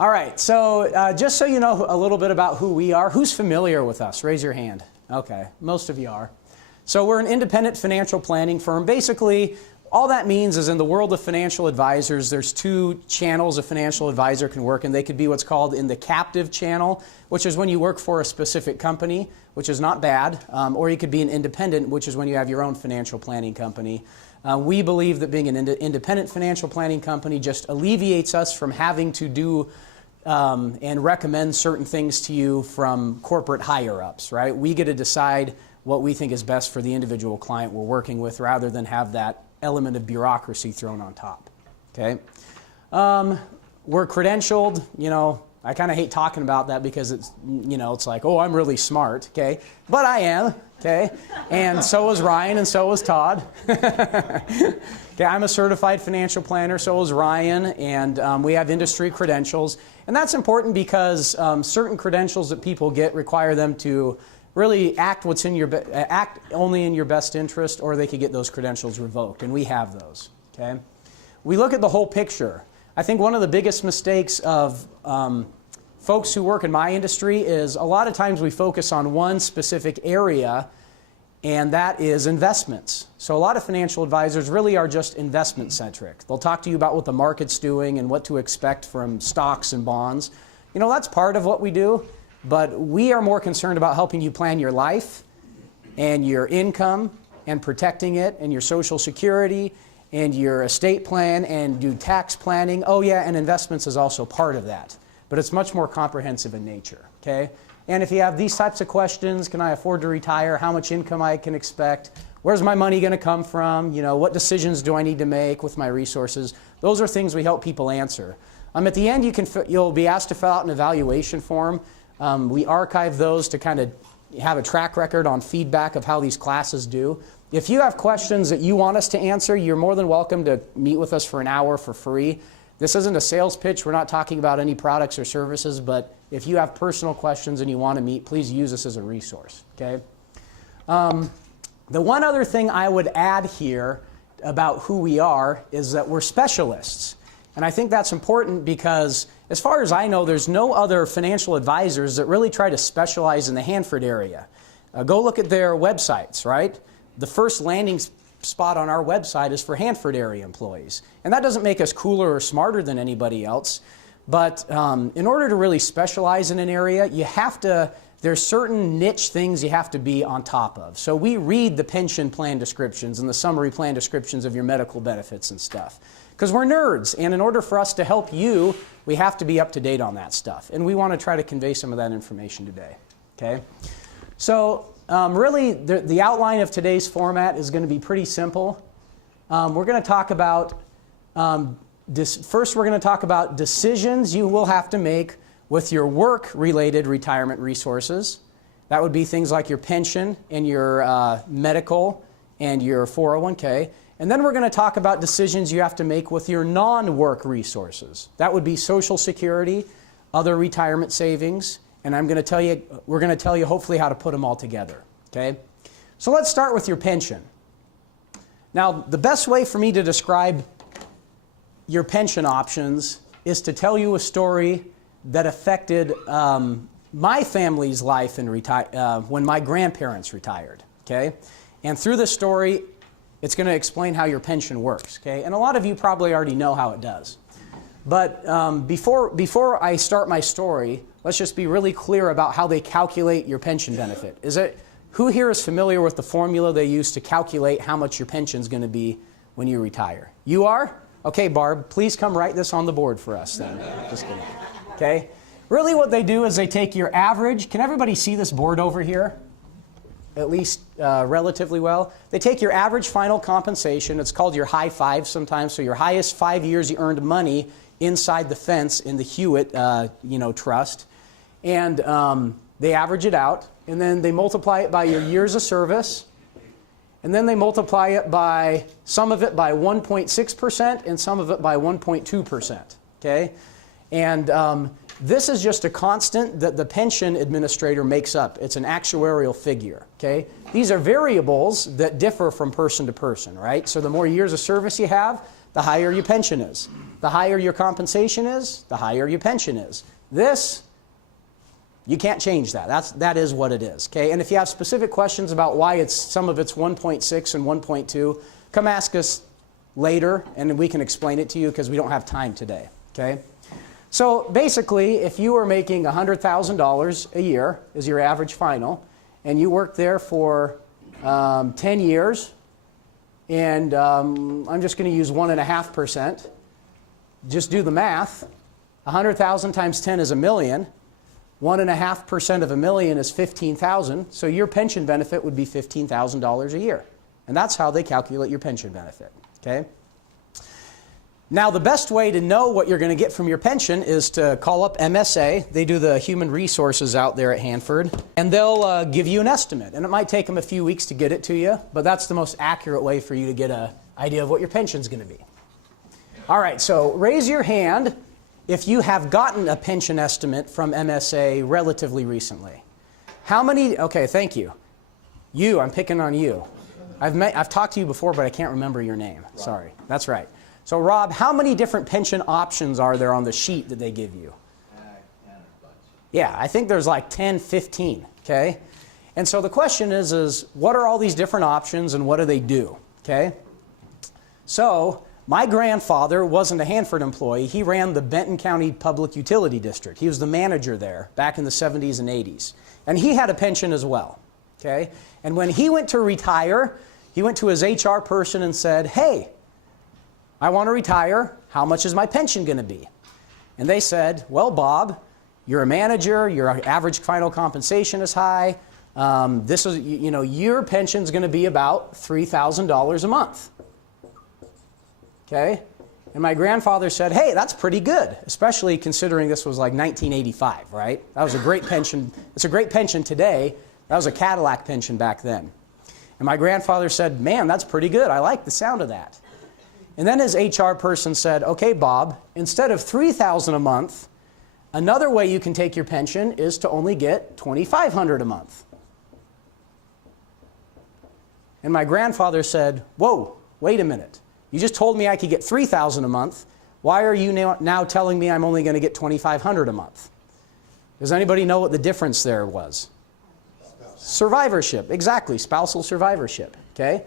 All right, so just so you know a little bit about who we are, who's familiar with us? Raise your hand. Okay, most of you are. So we're an independent financial planning firm. Basically, all that means is in the world of financial advisors, there's two channels a financial advisor can work in. They could be what's called in the captive channel, which is when you work for a specific company, which is not bad, or you could be an independent, which is when you have your own financial planning company. We believe that being an independent financial planning company just alleviates us from having to do and recommend certain things to you from corporate higher-ups, right? We get to decide what we think is best for the individual client we're working with rather than have that element of bureaucracy thrown on top, okay? We're credentialed, you know, I kind of hate talking about that because it's, you know, it's like, oh, I'm really smart, okay? But I am, okay? And so is Ryan and so is Todd. Okay, I'm a certified financial planner, so is Ryan, and we have industry credentials. And that's important because certain credentials that people get require them to really act only in your best interest, or they could get those credentials revoked, and we have those, okay? We look at the whole picture. I think one of the biggest mistakes of folks who work in my industry is a lot of times we focus on one specific area, and that is investments. So a lot of financial advisors really are just investment centric. They'll talk to you about what the market's doing and what to expect from stocks and bonds. You know, that's part of what we do, but we are more concerned about helping you plan your life and your income and protecting it and your Social Security and your estate plan and do tax planning. Oh yeah, and investments is also part of that, but it's much more comprehensive in nature, okay? And if you have these types of questions, can I afford to retire? How much income I can expect? Where's my money going to come from? You know, what decisions do I need to make with my resources? Those are things we help people answer. At the end, you'll be asked to fill out an evaluation form. We archive those to kind of have a track record on feedback of how these classes do. If you have questions that you want us to answer, you're more than welcome to meet with us for an hour for free. This isn't a sales pitch. We're not talking about any products or services, but if you have personal questions and you want to meet, please use us as a resource, okay? The one other thing I would add here about who we are is that we're specialists. And I think that's important because as far as I know, there's no other financial advisors that really try to specialize in the Hanford area. Go look at their websites, right? The first landing spot on our website is for Hanford area employees. And that doesn't make us cooler or smarter than anybody else. But in order to really specialize in an area, you have to, there's certain niche things you have to be on top of. So we read the pension plan descriptions and the summary plan descriptions of your medical benefits and stuff. Because we're nerds, and in order for us to help you, we have to be up to date on that stuff. And we want to try to convey some of that information today, okay? So really, the outline of today's format is going to be pretty simple. We're going to talk about, first we're going to talk about decisions you will have to make with your work-related retirement resources. That would be things like your pension and your medical and your 401k. And then we're going to talk about decisions you have to make with your non-work resources. That would be Social Security, other retirement savings, and we're going to tell you hopefully how to put them all together, okay? So let's start with your pension. Now, the best way for me to describe your pension options is to tell you a story that affected my family's life when my grandparents retired, okay? And through this story, it's going to explain how your pension works, okay? And a lot of you probably already know how it does. But before I start my story, let's just be really clear about how they calculate your pension benefit. Who here is familiar with the formula they use to calculate how much your pension is going to be when you retire? You are? Okay, Barb, please come write this on the board for us then. Just kidding. Okay? Really what they do is they take your average. Can everybody see this board over here? At least relatively well. They take your average final compensation. It's called your high five sometimes. So your highest 5 years you earned money inside the fence in the Hewitt trust. And they average it out. And then they multiply it by your years of service. And then they multiply it by, some of it by 1.6% and some of it by 1.2%. Okay? And this is just a constant that the pension administrator makes up. It's an actuarial figure, okay? These are variables that differ from person to person, right? So the more years of service you have, the higher your pension is. The higher your compensation is, the higher your pension is. This, you can't change that. That is what it is. Okay? And if you have specific questions about why some of it's 1.6 and 1.2, come ask us later and we can explain it to you because we don't have time today. Okay? So basically, if you were making $100,000 a year is your average final, and you worked there for 10 years, and I'm just going to use 1.5%. Just do the math. 100,000 times 10 is a million. 1.5% of a million is 15,000. So your pension benefit would be $15,000 a year. And that's how they calculate your pension benefit. Okay? Now, the best way to know what you're going to get from your pension is to call up MSA. They do the human resources out there at Hanford, and they'll give you an estimate. And it might take them a few weeks to get it to you, but that's the most accurate way for you to get an idea of what your pension's going to be. All right, so raise your hand if you have gotten a pension estimate from MSA relatively recently. How many? Okay, thank you. You, I'm picking on you. I've talked to you before, but I can't remember your name. Rob. Sorry, that's right. So Rob, how many different pension options are there on the sheet that they give you? 10 or bunch. Yeah, I think there's like 10, 15, okay? And so the question is what are all these different options and what do they do, okay? So my grandfather wasn't a Hanford employee. He ran the Benton County Public Utility District. He was the manager there back in the 70s and 80s. And he had a pension as well, okay? And when he went to retire, he went to his HR person and said, hey, I want to retire. How much is my pension going to be? And they said, well, Bob, you're a manager. Your average final compensation is high. Your pension's going to be about $3,000 a month. Okay? And my grandfather said, hey, that's pretty good, especially considering this was like 1985, right? That was a great pension. It's a great pension today. That was a Cadillac pension back then. And my grandfather said, man, that's pretty good. I like the sound of that. And then his HR person said, okay, Bob, instead of $3,000 a month, another way you can take your pension is to only get $2,500 a month. And my grandfather said, whoa, wait a minute. You just told me I could get $3,000 a month. Why are you now telling me I'm only going to get $2,500 a month? Does anybody know what the difference there was? Survivorship, exactly, spousal survivorship, okay?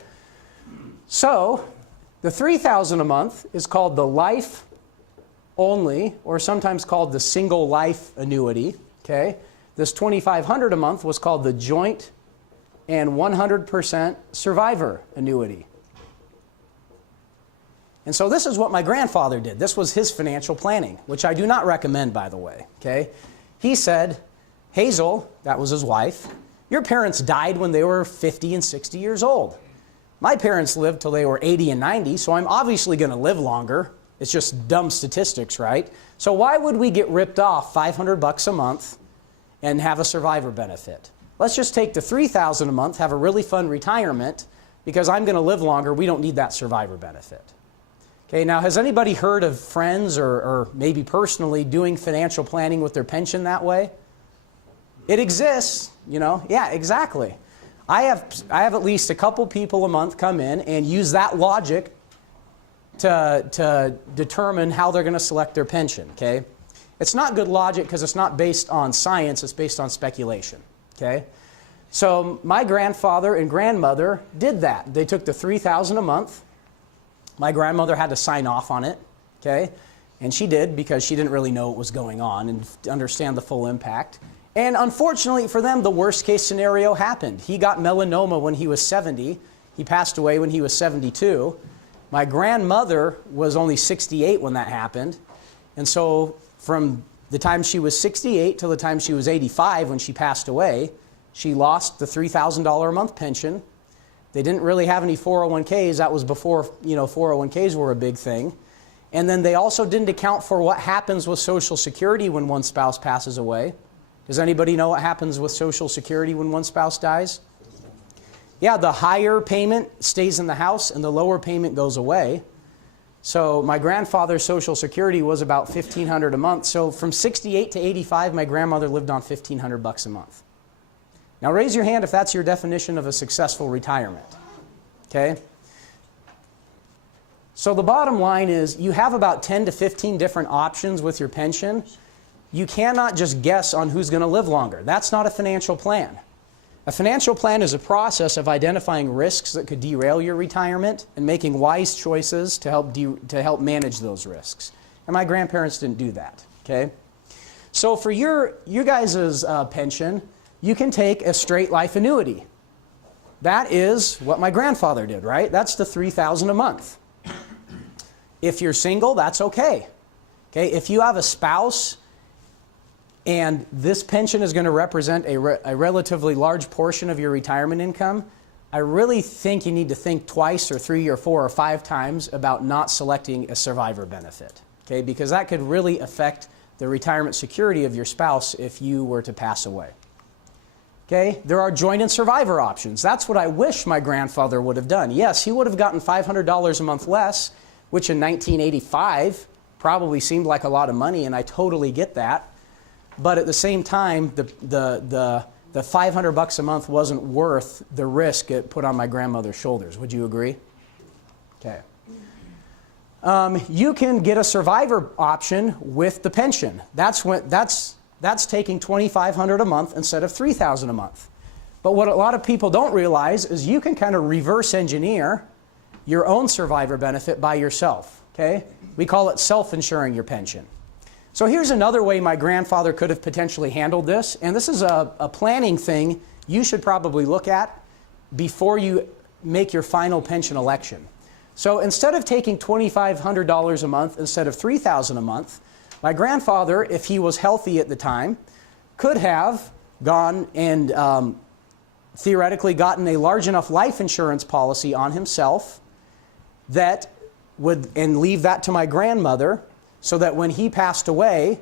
So the $3,000 a month is called the life only, or sometimes called the single life annuity, okay? This $2,500 a month was called the joint and 100% survivor annuity. And so this is what my grandfather did. This was his financial planning, which I do not recommend, by the way, okay? He said, Hazel, that was his wife, your parents died when they were 50 and 60 years old. My parents lived till they were 80 and 90, so I'm obviously going to live longer. It's just dumb statistics, right? So why would we get ripped off $500 a month and have a survivor benefit? Let's just take the $3,000 a month, have a really fun retirement, because I'm going to live longer. We don't need that survivor benefit. Okay, now has anybody heard of friends or maybe personally doing financial planning with their pension that way? It exists, you know. Yeah, exactly. I have at least a couple people a month come in and use that logic to determine how they're going to select their pension, okay? It's not good logic because it's not based on science, it's based on speculation, okay? So my grandfather and grandmother did that. They took the $3,000 a month. My grandmother had to sign off on it, okay? And she did because she didn't really know what was going on and understand the full impact. And unfortunately for them, the worst case scenario happened. He got melanoma when he was 70. He passed away when he was 72. My grandmother was only 68 when that happened. And so from the time she was 68 till the time she was 85 when she passed away, she lost the $3,000 a month pension. They didn't really have any 401ks. That was before, 401ks were a big thing. And then they also didn't account for what happens with Social Security when one spouse passes away. Does anybody know what happens with Social Security when one spouse dies? Yeah, the higher payment stays in the house and the lower payment goes away. So my grandfather's Social Security was about $1,500 a month. So from 68 to 85, my grandmother lived on $1,500 a month. Now raise your hand if that's your definition of a successful retirement. Okay? So the bottom line is you have about 10 to 15 different options with your pension. You cannot just guess on who's going to live longer. That's not a financial plan. A financial plan is a process of identifying risks that could derail your retirement and making wise choices to help manage those risks. And my grandparents didn't do that, okay? So for you guys' pension, you can take a straight life annuity. That is what my grandfather did, right? That's the $3,000 a month. If you're single, that's okay. Okay, if you have a spouse and this pension is going to represent a relatively large portion of your retirement income, I really think you need to think twice or 3 or 4 or 5 times about not selecting a survivor benefit. Okay, because that could really affect the retirement security of your spouse if you were to pass away. Okay, there are joint and survivor options. That's what I wish my grandfather would have done. Yes, he would have gotten $500 a month less, which in 1985 probably seemed like a lot of money, and I totally get that. But at the same time, the $500 a month wasn't worth the risk it put on my grandmother's shoulders. Would you agree? Okay. You can get a survivor option with the pension. That's taking $2,500 a month instead of $3,000 a month. But what a lot of people don't realize is you can kind of reverse engineer your own survivor benefit by yourself, okay? We call it self-insuring your pension. So here's another way my grandfather could have potentially handled this, and this is a planning thing you should probably look at before you make your final pension election. So instead of taking $2,500 a month instead of $3,000 a month, my grandfather, if he was healthy at the time, could have gone and theoretically gotten a large enough life insurance policy on himself that and leave that to my grandmother so that when he passed away,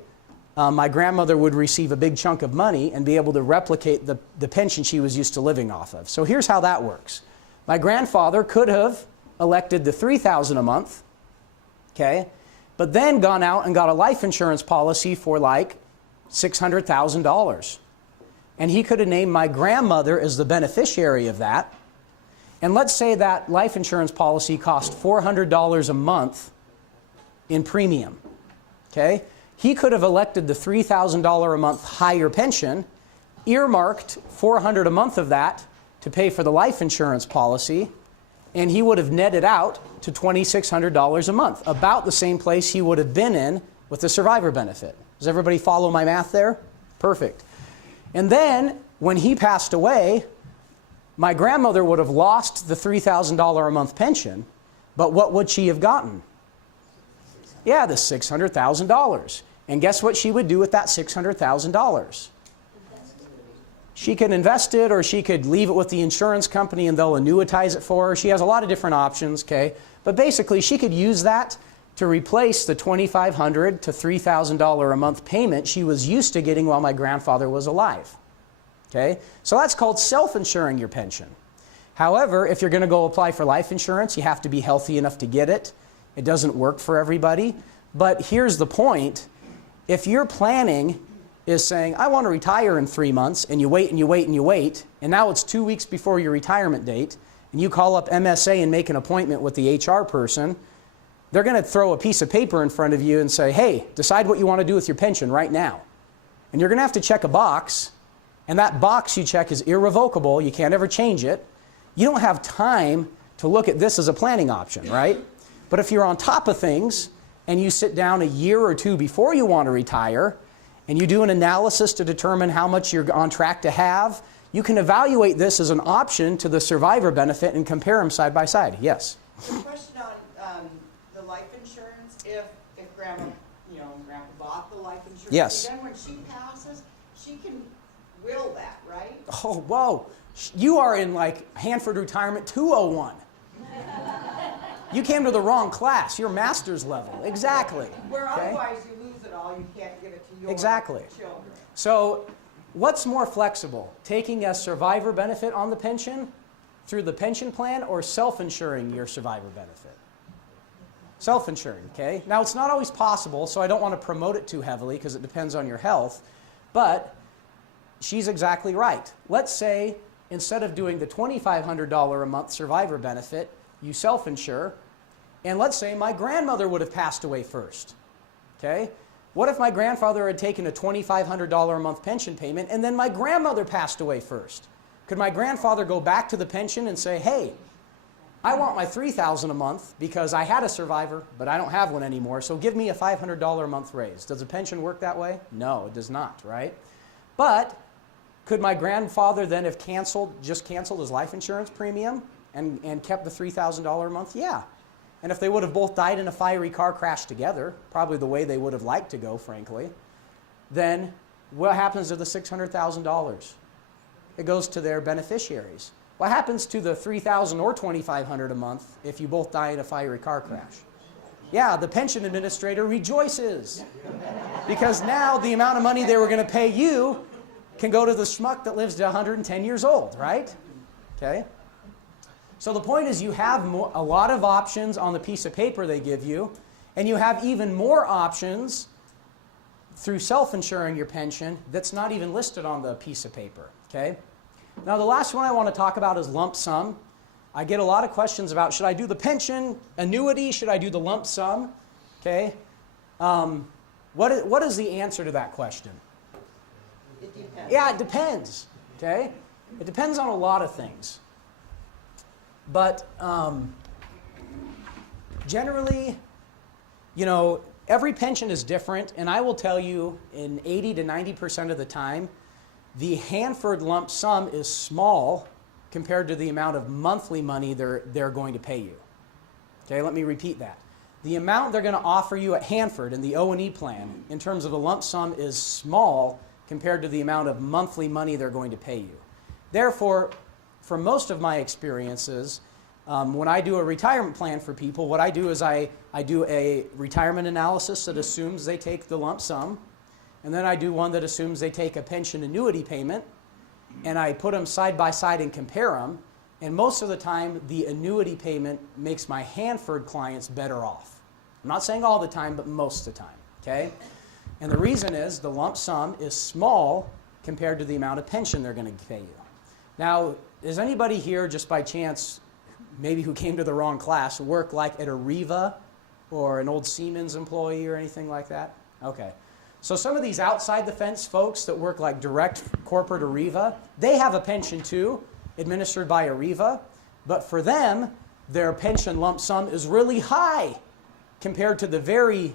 my grandmother would receive a big chunk of money and be able to replicate the pension she was used to living off of. So here's how that works. My grandfather could have elected the $3,000 a month, okay, but then gone out and got a life insurance policy for like $600,000. And he could have named my grandmother as the beneficiary of that. And let's say that life insurance policy cost $400 a month in premium, okay? He could have elected the $3,000 a month higher pension, earmarked $400 a month of that to pay for the life insurance policy, and he would have netted out to $2,600 a month, about the same place he would have been in with the survivor benefit. Does everybody follow my math there? Perfect. And then, when he passed away, my grandmother would have lost the $3,000 a month pension, but what would she have gotten? Yeah, the $600,000. And guess what she would do with that $600,000? She could invest it, or she could leave it with the insurance company and they'll annuitize it for her. She has a lot of different options, okay? But basically, she could use that to replace the $2,500 to $3,000 a month payment she was used to getting while my grandfather was alive. Okay? So that's called self-insuring your pension. However, if you're going to go apply for life insurance, you have to be healthy enough to get it. It doesn't work for everybody. But here's the point. If your planning is saying, I want to retire in 3 months, and you wait and you wait and you wait, and now it's 2 weeks before your retirement date, and you call up MSA and make an appointment with the HR person, they're going to throw a piece of paper in front of you and say, hey, decide what you want to do with your pension right now. And you're going to have to check a box, and that box you check is irrevocable. You can't ever change it. You don't have time to look at this as a planning option, right? But if you're on top of things and you sit down a year or two before you want to retire and you do an analysis to determine how much you're on track to have, you can evaluate this as an option to the survivor benefit and compare them side by side. Yes? A question on the life insurance. If Grandma, Grandpa bought the life insurance, yes. Then when she passes, she can will that, right? Oh, whoa. You are in like Hanford Retirement 201. You came to the wrong class. You're master's level. Exactly. Where otherwise you lose it all, you can't give it to your exactly. children. So what's more flexible? Taking a survivor benefit on the pension through the pension plan, or self-insuring your survivor benefit? Self-insuring, okay? Now, it's not always possible, so I don't want to promote it too heavily because it depends on your health, but she's exactly right. Let's say instead of doing the $2,500 a month survivor benefit, you self-insure, And let's say my grandmother would have passed away first. Okay? What if my grandfather had taken a $2,500 a month pension payment and then my grandmother passed away first? Could my grandfather go back to the pension and say, hey, I want my $3,000 a month because I had a survivor, but I don't have one anymore, so give me a $500 a month raise. Does a pension work that way? No, it does not, right? But could my grandfather then have just canceled his life insurance premium and kept the $3,000 a month? Yeah. And if they would have both died in a fiery car crash together, probably the way they would have liked to go, frankly, then what happens to the $600,000? It goes to their beneficiaries. What happens to the $3,000 or $2,500 a month if you both die in a fiery car crash? Yeah, the pension administrator rejoices because now the amount of money they were going to pay you can go to the schmuck that lives to 110 years old, right? Okay? So the point is you have a lot of options on the piece of paper they give you, and you have even more options through self-insuring your pension that's not even listed on the piece of paper, okay? Now the last one I want to talk about is lump sum. I get a lot of questions about, should I do the pension, annuity, should I do the lump sum, okay? What is the answer to that question? It depends. Yeah, it depends, okay? It depends on a lot of things. But generally, you know, every pension is different, and I will tell you in 80 to 90% of the time, the Hanford lump sum is small compared to the amount of monthly money they're going to pay you. Okay, let me repeat that. The amount they're going to offer you at Hanford in the O&E plan in terms of a lump sum is small compared to the amount of monthly money they're going to pay you. Therefore, for most of my experiences, when I do a retirement plan for people, what I do is I do a retirement analysis that assumes they take the lump sum, and then I do one that assumes they take a pension annuity payment, and I put them side by side and compare them, and most of the time the annuity payment makes my Hanford clients better off. I'm not saying all the time, but most of the time, okay? And the reason is the lump sum is small compared to the amount of pension they're going to pay you. Now, is anybody here, just by chance, maybe who came to the wrong class, work like at Arriva or an old Siemens employee or anything like that? Okay. So some of these outside the fence folks that work like direct corporate Arriva, they have a pension too, administered by Arriva, but for them, their pension lump sum is really high compared to the very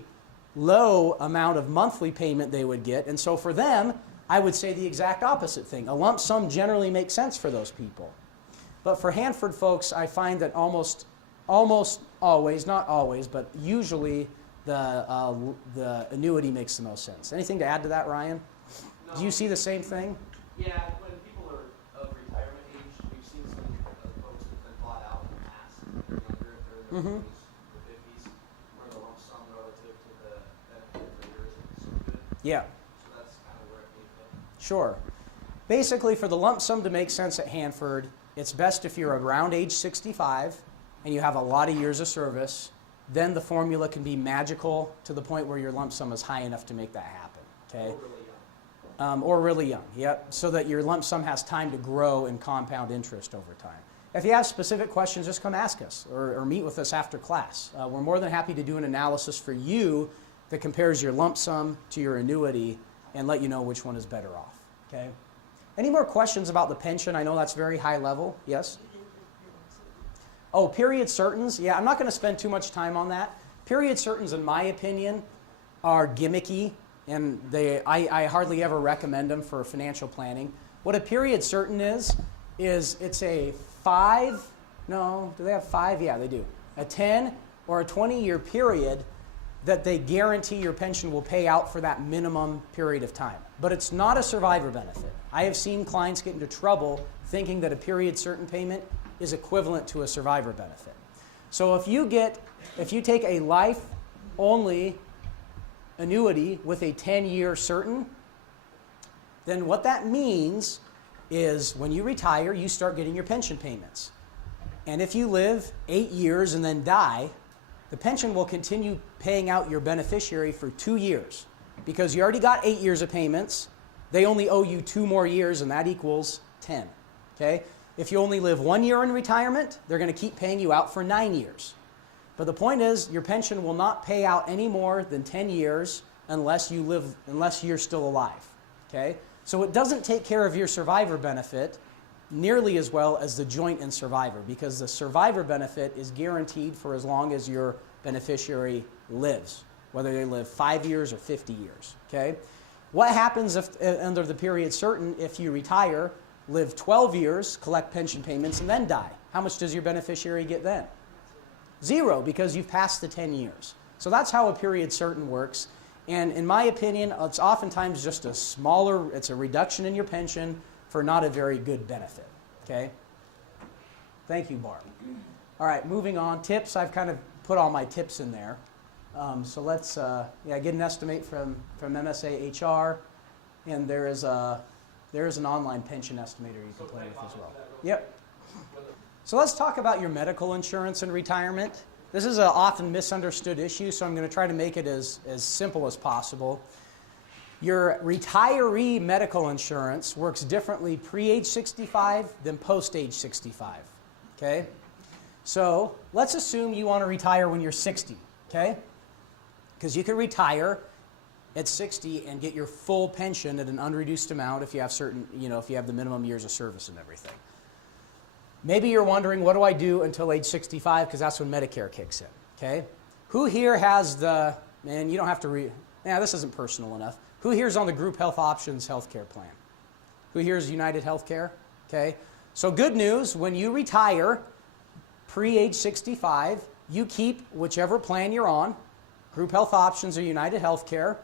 low amount of monthly payment they would get. And so for them, I would say the exact opposite thing. A lump sum generally makes sense for those people. But for Hanford folks, I find that almost always, not always, but usually the annuity makes the most sense. Anything to add to that, Ryan? No. Do you see the same thing? Yeah, when people are of retirement age, we've seen some folks that have been bought out in the past. They're younger, they're in their 40s, or 50s, where the lump sum relative to the benefit per year isn't so good. Yeah. So that's kind of where it came from. Sure. Basically, for the lump sum to make sense at Hanford, it's best if you're around age 65 and you have a lot of years of service. Then the formula can be magical to the point where your lump sum is high enough to make that happen. Okay? Or really young. Or really young, yep. So that your lump sum has time to grow and compound interest over time. If you have specific questions, just come ask us or meet with us after class. We're more than happy to do an analysis for you that compares your lump sum to your annuity and let you know which one is better off. Okay? Any more questions about the pension? I know that's very high level. Yes? Oh, period certains. Yeah, I'm not going to spend too much time on that. Period certains, in my opinion, are gimmicky, and I hardly ever recommend them for financial planning. What a period certain is it's a 5, no, do they have 5? Yeah, they do. A 10 or a 20-year period that they guarantee your pension will pay out for that minimum period of time. But it's not a survivor benefit. I have seen clients get into trouble thinking that a period certain payment is equivalent to a survivor benefit. So if you take a life-only annuity with a 10-year certain, then what that means is when you retire, you start getting your pension payments. And if you live 8 years and then die, the pension will continue paying out your beneficiary for 2 years because you already got 8 years of payments. They only owe you 2 more years, and that equals 10. Okay? If you only live 1 year in retirement, they're going to keep paying you out for 9 years. But the point is, your pension will not pay out any more than 10 years unless you're still alive. Okay? So it doesn't take care of your survivor benefit nearly as well as the joint and survivor, because the survivor benefit is guaranteed for as long as your beneficiary lives, whether they live 5 years or 50 years. Okay? What happens if, under the period certain, if you retire, live 12 years, collect pension payments, and then die? How much does your beneficiary get then? Zero, because you've passed the 10 years. So that's how a period certain works. And in my opinion, it's oftentimes just it's a reduction in your pension for not a very good benefit. Okay? Thank you, Barb. All right, moving on. Tips, I've kind of put all my tips in there. So let's get an estimate from MSA HR, and there is an online pension estimator you can play with as well. Yep. So let's talk about your medical insurance and retirement. This is an often misunderstood issue, so I'm going to try to make it as simple as possible. Your retiree medical insurance works differently pre-age 65 than post-age 65. Okay? So let's assume you want to retire when you're 60. Okay? Because you can retire at 60 and get your full pension at an unreduced amount if you have if you have the minimum years of service and everything. Maybe you're wondering, what do I do until age 65? Because that's when Medicare kicks in. Okay? Who here has you don't have to this isn't personal enough. Who here is on the Group Health Options healthcare plan? Who here is United Healthcare? Okay? So good news, when you retire pre-age 65, you keep whichever plan you're on, Group Health Options or United Healthcare,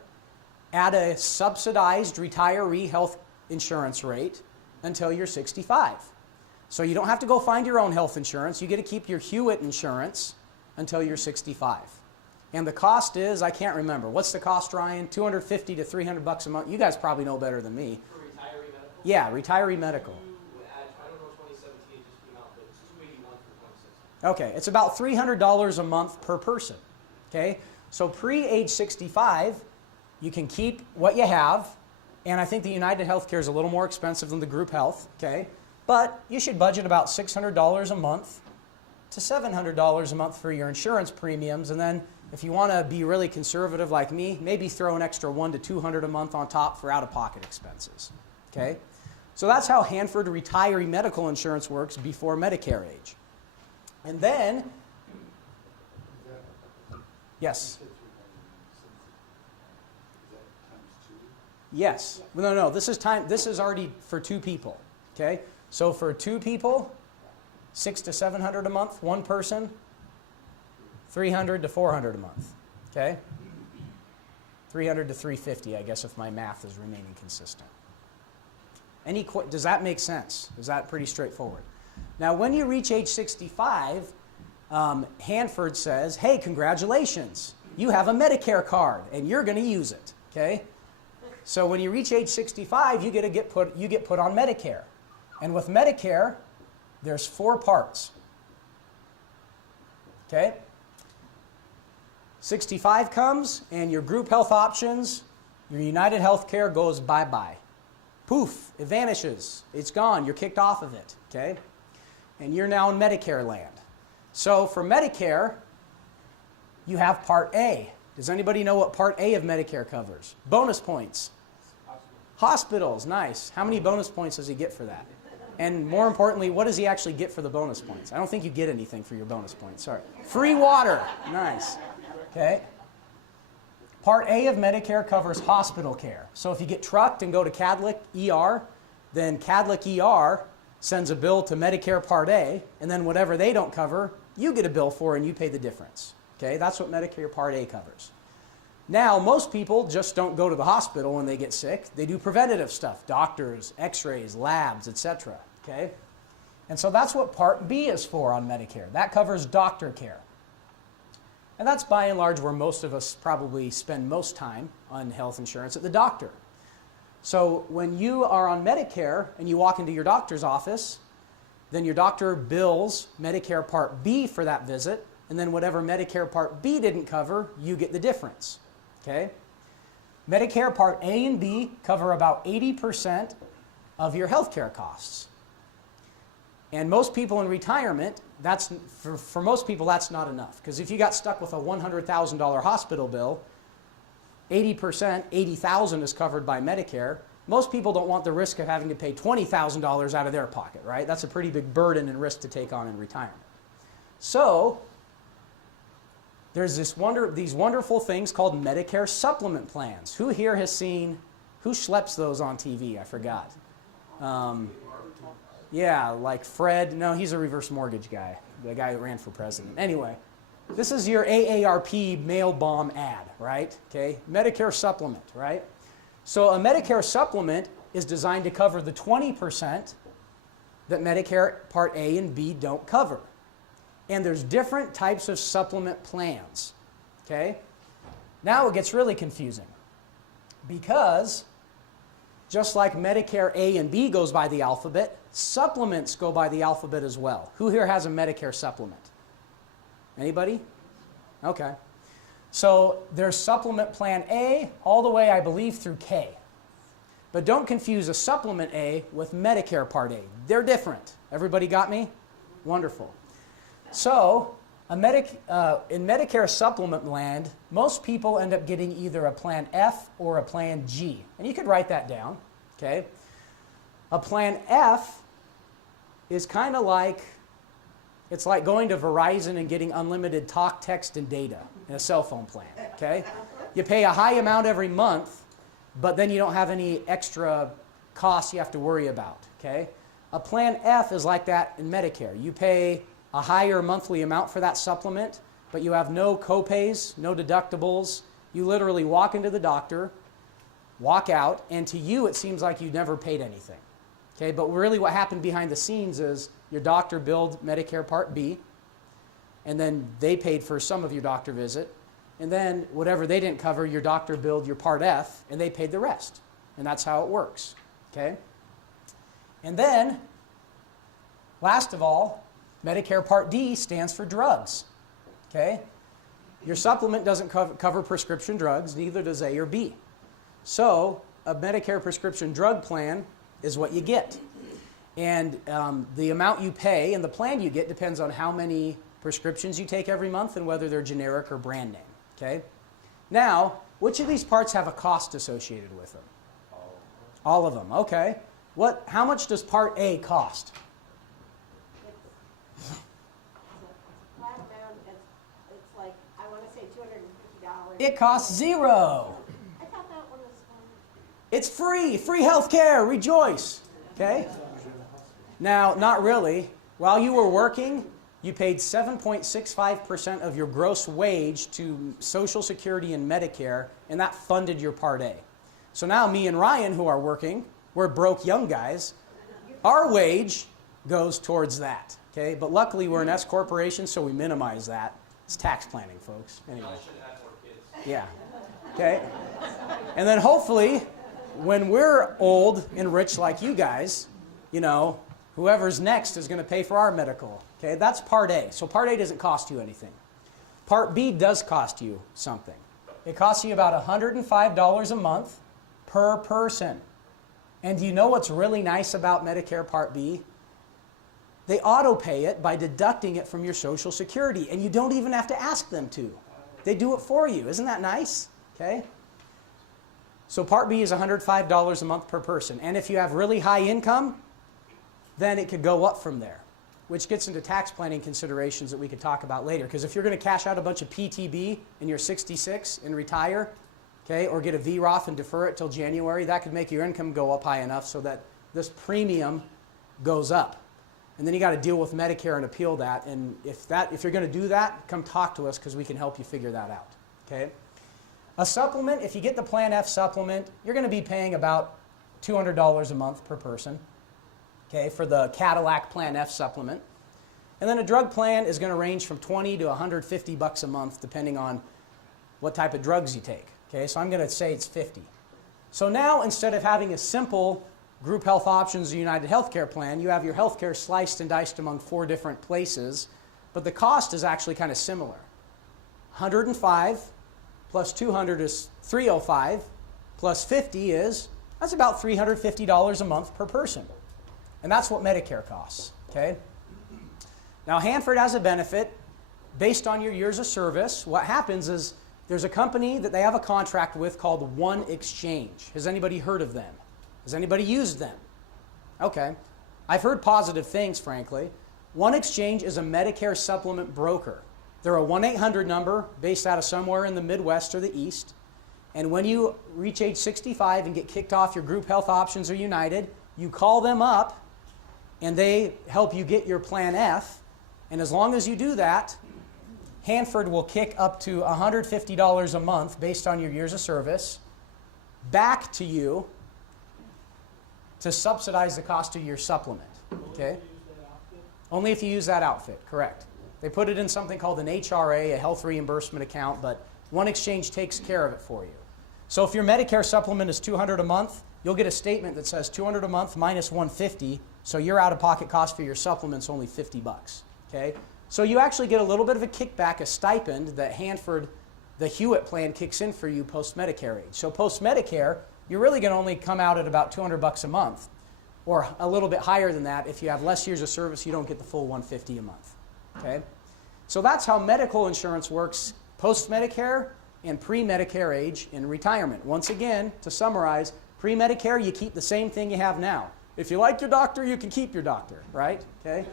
at a subsidized retiree health insurance rate until you're 65. So you don't have to go find your own health insurance. You get to keep your Hewitt insurance until you're 65. And the cost is, I can't remember. What's the cost, Ryan? $250 to $300 a month. You guys probably know better than me. For retiree medical? Yeah, retiree medical. I don't know 2017, it just came out, but it's $281 for 2016. Okay, it's about $300 a month per person. Okay? So pre-age 65, you can keep what you have, and I think the United Healthcare is a little more expensive than the group health, okay? But you should budget about $600 a month to $700 a month for your insurance premiums, and then if you want to be really conservative like me, maybe throw an extra $100 to $200 a month on top for out-of-pocket expenses, okay? So that's how Hanford retiree medical insurance works before Medicare age. And then, yes? Yes. No, this is already for two people, okay? So for two people, $600 to $700 a month, one person, $300 to $400 a month, okay? $300 to $350, I guess, if my math is remaining consistent. Does that make sense? Is that pretty straightforward? Now, when you reach age 65, Hanford says, hey, congratulations, you have a Medicare card, and you're going to use it, okay? So when you reach age 65, you get put on Medicare. And with Medicare, there's 4 parts. Okay? 65 comes, and your group health options, your United Healthcare goes bye-bye. Poof, it vanishes. It's gone. You're kicked off of it. Okay? And you're now in Medicare land. So for Medicare, you have Part A. Does anybody know what Part A of Medicare covers? Bonus points. Hospitals, nice. How many bonus points does he get for that? And more importantly, what does he actually get for the bonus points? I don't think you get anything for your bonus points. Sorry. Free water. Nice. Okay. Part A of Medicare covers hospital care. So if you get trucked and go to Cadlick ER, then Cadlick ER sends a bill to Medicare Part A, and then whatever they don't cover, you get a bill for and you pay the difference. Okay, that's what Medicare Part A covers. Now, most people just don't go to the hospital when they get sick. They do preventative stuff, doctors, x-rays, labs, etc. Okay? And so that's what Part B is for on Medicare. That covers doctor care. And that's by and large where most of us probably spend most time on health insurance, at the doctor. So when you are on Medicare and you walk into your doctor's office, then your doctor bills Medicare Part B for that visit, and then whatever Medicare Part B didn't cover, you get the difference. Okay? Medicare Part A and B cover about 80% of your health care costs. And most people in retirement, for most people, that's not enough. Because if you got stuck with a $100,000 hospital bill, 80%, $80,000 is covered by Medicare. Most people don't want the risk of having to pay $20,000 out of their pocket, right? That's a pretty big burden and risk to take on in retirement. So there's these wonderful things called Medicare supplement plans. Who here has seen, who schleps those on TV? I forgot. Yeah, like Fred. No, he's a reverse mortgage guy, the guy that ran for president. Anyway, this is your AARP mail bomb ad, right? Okay, Medicare supplement, right? So a Medicare supplement is designed to cover the 20% that Medicare Part A and B don't cover. And there's different types of supplement plans, okay? Now it gets really confusing because just like Medicare A and B goes by the alphabet, supplements go by the alphabet as well. Who here has a Medicare supplement? Anybody? Okay. So there's supplement plan A all the way, I believe, through K. But don't confuse a supplement A with Medicare Part A. They're different. Everybody got me? Wonderful. So in Medicare supplement land, most people end up getting either a plan F or a plan G. And you could write that down, okay? A plan F is kind of like, it's like going to Verizon and getting unlimited talk, text, and data in a cell phone plan, okay? You pay a high amount every month, but then you don't have any extra costs you have to worry about, okay? A plan F is like that in Medicare. You pay a higher monthly amount for that supplement, but you have no copays, no deductibles. You literally walk into the doctor, walk out, and to you it seems like you never paid anything. Okay, but really what happened behind the scenes is your doctor billed Medicare Part B, and then they paid for some of your doctor visit, and then whatever they didn't cover, your doctor billed your Part F, and they paid the rest. And that's how it works. Okay? And then, last of all, Medicare Part D stands for drugs. Okay? Your supplement doesn't cover prescription drugs, neither does A or B. So, a Medicare prescription drug plan is what you get. And the amount you pay and the plan you get depends on how many prescriptions you take every month and whether they're generic or brand name. Okay? Now, which of these parts have a cost associated with them? All of them. Okay. How much does Part A cost? It's like, I want to say $250. It costs zero. I thought that one was fun. It's free. Free health care. Rejoice. Okay? Now, not really. While you were working, you paid 7.65% of your gross wage to Social Security and Medicare, and that funded your Part A. So now me and Ryan, who are working, we're broke young guys, our wage goes towards that. Okay? But luckily we're an S corporation, so we minimize that. It's tax planning, folks. Anyway. Yeah. Okay? And then hopefully, when we're old and rich like you guys, you know, whoever's next is going to pay for our medical. Okay? That's Part A. So Part A doesn't cost you anything. Part B does cost you something. It costs you about $105 a month per person. And do you know what's really nice about Medicare Part B? They auto-pay it by deducting it from your Social Security, and you don't even have to ask them to. They do it for you. Isn't that nice? Okay? So Part B is $105 a month per person. And if you have really high income, then it could go up from there, which gets into tax planning considerations that we could talk about later. Because if you're going to cash out a bunch of PTB and you're 66 and retire, okay, or get a VROF and defer it till January, that could make your income go up high enough so that this premium goes up. And then you got to deal with Medicare and appeal that. And if you're going to do that, come talk to us because we can help you figure that out. Okay? A supplement, if you get the Plan F supplement, you're going to be paying about $200 a month per person. Okay, for the Cadillac Plan F supplement. And then a drug plan is going to range from $20 to $150 a month depending on what type of drugs you take. Okay, so I'm going to say it's $50. So now instead of having a simple Group Health Options United Healthcare plan, you have your healthcare sliced and diced among 4 different places, but the cost is actually kind of similar. 105 plus 200 is 305 plus 50 that's about $350 a month per person. And that's what Medicare costs. Okay? Now, Hanford has a benefit based on your years of service. What happens is there's a company that they have a contract with called One Exchange. Has anybody heard of them? Has anybody used them? Okay. I've heard positive things, frankly. One Exchange is a Medicare supplement broker. They're a 1-800 number based out of somewhere in the Midwest or the East. And when you reach age 65 and get kicked off your group health options or United, you call them up and they help you get your Plan F. And as long as you do that, Hanford will kick up to $150 a month based on your years of service back to you to subsidize the cost of your supplement. Okay? Only if you use that outfit, correct. They put it in something called an HRA, a health reimbursement account, but One Exchange takes care of it for you. So if your Medicare supplement is $200 a month, you'll get a statement that says $200 a month minus $150, so your out-of-pocket cost for your supplement's only $50. Okay? So you actually get a little bit of a kickback, a stipend that Hanford, the Hewitt plan, kicks in for you post-Medicare age. So post-Medicare, you're really going to only come out at about $200 a month, or a little bit higher than that. If you have less years of service, you don't get the full $150 a month. Okay? So that's how medical insurance works post-Medicare and pre-Medicare age in retirement. Once again, to summarize, pre-Medicare, you keep the same thing you have now. If you like your doctor, you can keep your doctor, right? Okay?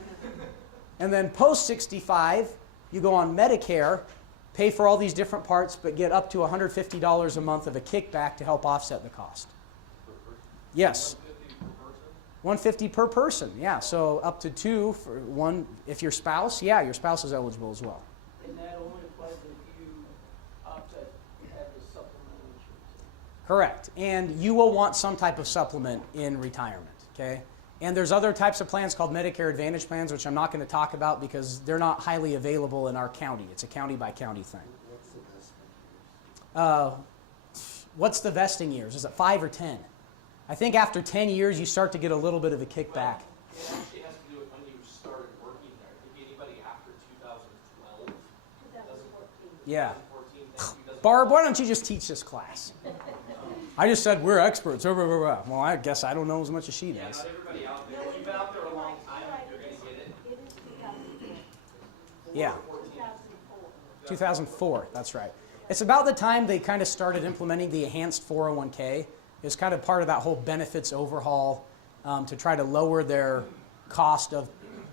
And then post-65, you go on Medicare, pay for all these different parts, but get up to $150 a month of a kickback to help offset the cost. Yes. $150 per person, yeah. So up to two for one. If your spouse, yeah, your spouse is eligible as well. And that only applies if you opt to have the supplemental insurance. Correct. And you will want some type of supplement in retirement, okay? And there's other types of plans called Medicare Advantage plans, which I'm not going to talk about because they're not highly available in our county. It's a county-by-county thing. What's the vesting years? Is it 5 or 10? I think after 10 years, you start to get a little bit of a kickback. It actually has to do with when you started working there. I think anybody after 2012 Yeah. 2014, Barb, why don't you just teach this class? I just said we're experts. Well, I guess I don't know as much as she Yeah, does. not everybody out there. If you've been out there a long time, you're going to get it. It is 2004. Yeah. 2004. 2004, that's right. It's about the time they kind of started implementing the enhanced 401k. It's kind of part of that whole benefits overhaul to try to lower their cost of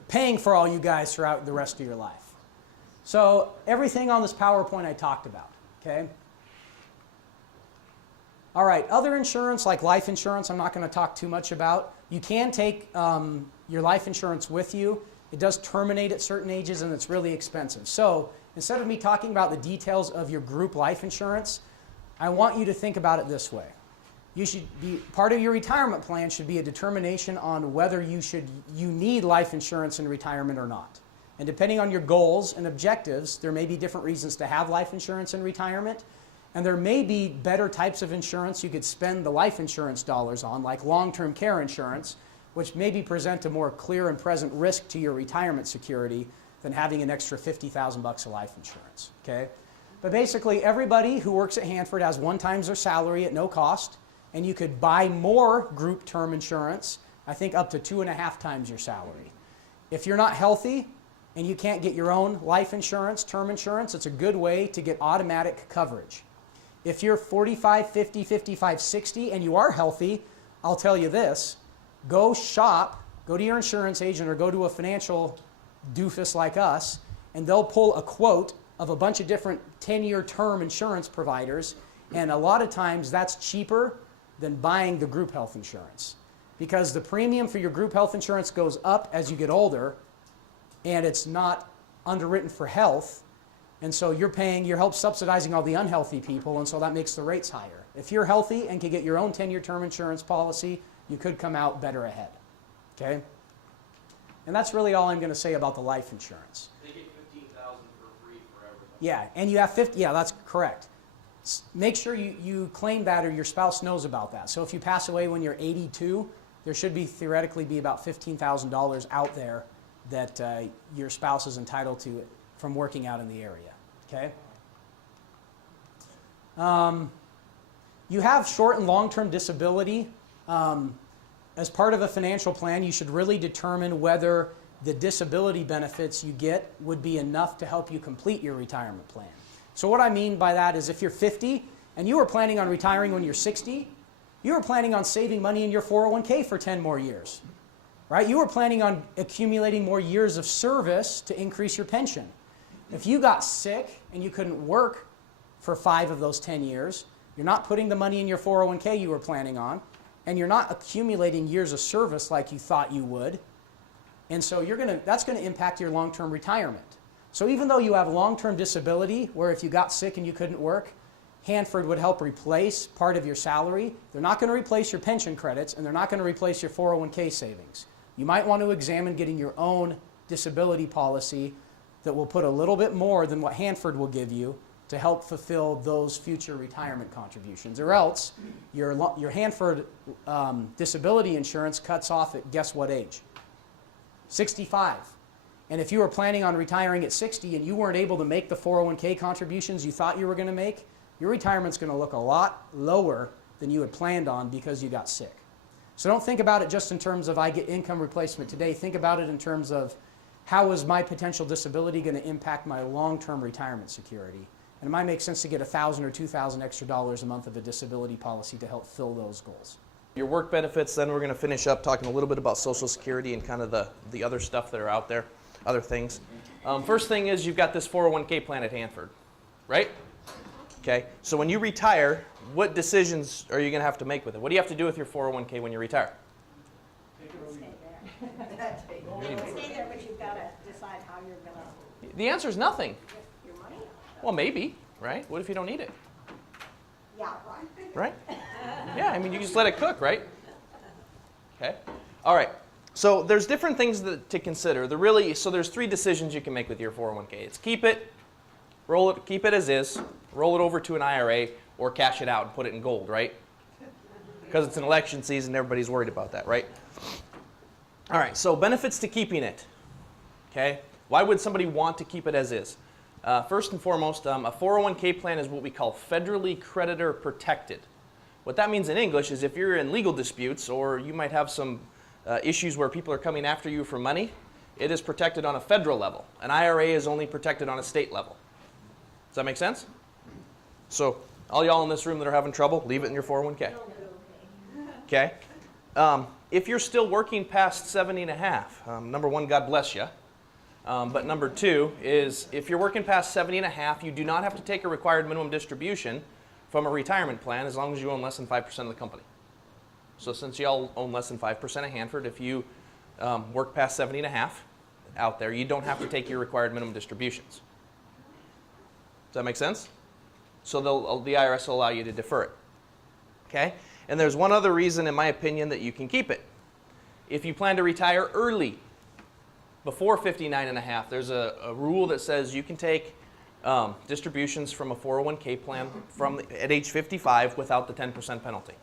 paying for all you guys throughout the rest of your life. So everything on this PowerPoint I talked about, okay? All right, other insurance like life insurance, I'm not going to talk too much about. You can take your life insurance with you. It does terminate at certain ages and it's really expensive. So instead of me talking about the details of your group life insurance, I want you to think about it this way. You should be, part of your retirement plan should be a determination on whether you need life insurance in retirement or not. And depending on your goals and objectives, there may be different reasons to have life insurance in retirement. And there may be better types of insurance you could spend the life insurance dollars on, like long-term care insurance, which maybe present a more clear and present risk to your retirement security than having an extra $50,000 of life insurance. Okay? But basically, everybody who works at Hanford has 1 times their salary at no cost, and you could buy more group term insurance, I think up to 2.5 times your salary. If you're not healthy and you can't get your own life insurance, term insurance, it's a good way to get automatic coverage. If you're 45, 50, 55, 60, and you are healthy, I'll tell you this, go shop, go to your insurance agent or go to a financial doofus like us, and they'll pull a quote of a bunch of different 10-year term insurance providers, and a lot of times that's cheaper than buying the group health insurance. Because the premium for your group health insurance goes up as you get older, and it's not underwritten for health, and so you're help subsidizing all the unhealthy people, and so that makes the rates higher. If you're healthy and can get your own 10-year term insurance policy, you could come out better ahead. Okay? And that's really all I'm going to say about the life insurance. They get $15,000 for free forever. Yeah, and you have 50, yeah, that's correct. Make sure you claim that or your spouse knows about that. So if you pass away when you're 82, there should be theoretically be about $15,000 out there that your spouse is entitled to from working out in the area. Okay? You have short and long-term disability. As part of a financial plan, you should really determine whether the disability benefits you get would be enough to help you complete your retirement plan. So what I mean by that is if you're 50 and you were planning on retiring when you're 60, you were planning on saving money in your 401k for 10 more years, right? You were planning on accumulating more years of service to increase your pension. If you got sick and you couldn't work for 5 of those 10 years, you're not putting the money in your 401k you were planning on, and you're not accumulating years of service like you thought you would. And so that's going to impact your long-term retirement. So even though you have long-term disability, where if you got sick and you couldn't work, Hanford would help replace part of your salary. They're not going to replace your pension credits, and they're not going to replace your 401k savings. You might want to examine getting your own disability policy that will put a little bit more than what Hanford will give you to help fulfill those future retirement contributions. Or else, your Hanford disability insurance cuts off at guess what age? 65. And if you were planning on retiring at 60 and you weren't able to make the 401k contributions you thought you were going to make, your retirement's going to look a lot lower than you had planned on because you got sick. So don't think about it just in terms of I get income replacement today. Think about it in terms of how is my potential disability going to impact my long-term retirement security. And it might make sense to get $1,000 or $2,000 extra dollars a month of a disability policy to help fill those goals. Your work benefits, then we're going to finish up talking a little bit about Social Security and kind of the other stuff that are out there, other things. First thing is you've got this 401k plan at Hanford, right? Okay, so when you retire, what decisions are you going to have to make with it? What do you have to do with your 401k when you retire? Stay there, but you've got to decide how you're going to The answer is nothing. get your money. Well, maybe, right? What if you don't need it? Yeah, right. Right? Yeah, I mean, you just let it cook, right? Okay. All right. So there's different things to consider. So there's 3 decisions you can make with your 401k. It's keep it, keep it as is, roll it over to an IRA, or cash it out and put it in gold, right? Because it's an election season, everybody's worried about that, right? All right, so benefits to keeping it. Okay. Why would somebody want to keep it as is? First and foremost, a 401k plan is what we call federally creditor protected. What that means in English is if you're in legal disputes or you might have some issues where people are coming after you for money, it is protected on a federal level. An IRA is only protected on a state level. Does that make sense? So all y'all in this room that are having trouble, leave it in your 401k. Okay. If you're still working past 70 and a half, number one, God bless you. But number 2 is if you're working past 70 and a half, you do not have to take a required minimum distribution from a retirement plan as long as you own less than 5% of the company. So since y'all own less than 5% of Hanford, if you work past 70 and a half out there, you don't have to take your required minimum distributions. Does that make sense? So the IRS will allow you to defer it. Okay? And there's one other reason, in my opinion, that you can keep it. If you plan to retire early, before 59 and a half, there's a rule that says you can take distributions from a 401k plan at age 55 without the 10% penalty.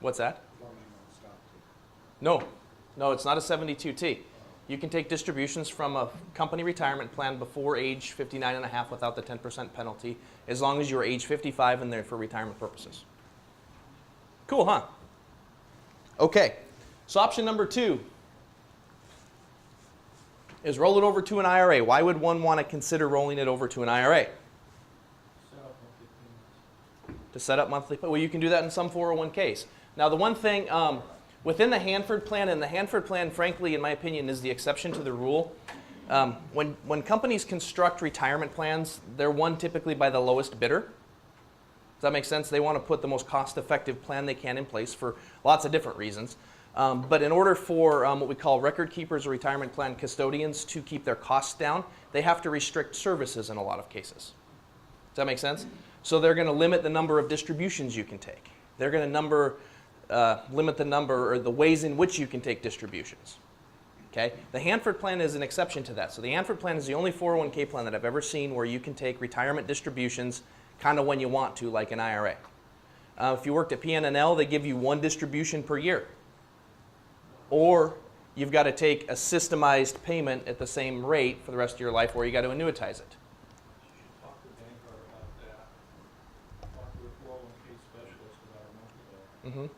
What's that? No, it's not a 72T. You can take distributions from a company retirement plan before age 59 and a half without the 10% penalty, as long as you're age 55 and there for retirement purposes. Cool, huh? Okay. So option number 2 is roll it over to an IRA. Why would one want to consider rolling it over to an IRA? To set up monthly payments. Well, you can do that in some 401ks. Now, the one thing within the Hanford plan, and the Hanford plan, frankly, in my opinion, is the exception to the rule. When companies construct retirement plans, they're won typically by the lowest bidder. Does that make sense? They want to put the most cost-effective plan they can in place for lots of different reasons. But in order for what we call record keepers or retirement plan custodians to keep their costs down, they have to restrict services in a lot of cases. Does that make sense? So they're going to limit the number of distributions you can take. They're going to limit the number or the ways in which you can take distributions. Okay? The Hanford plan is an exception to that. So the Hanford plan is the only 401k plan that I've ever seen where you can take retirement distributions kind of when you want to, like an IRA. If you worked at PNNL, they give you 1 distribution per year. Or you've got to take a systemized payment at the same rate for the rest of your life, or you got to annuitize it. Talk to Vanguard about that. Talk to a 401k specialist about a month ago. Mm-hmm. If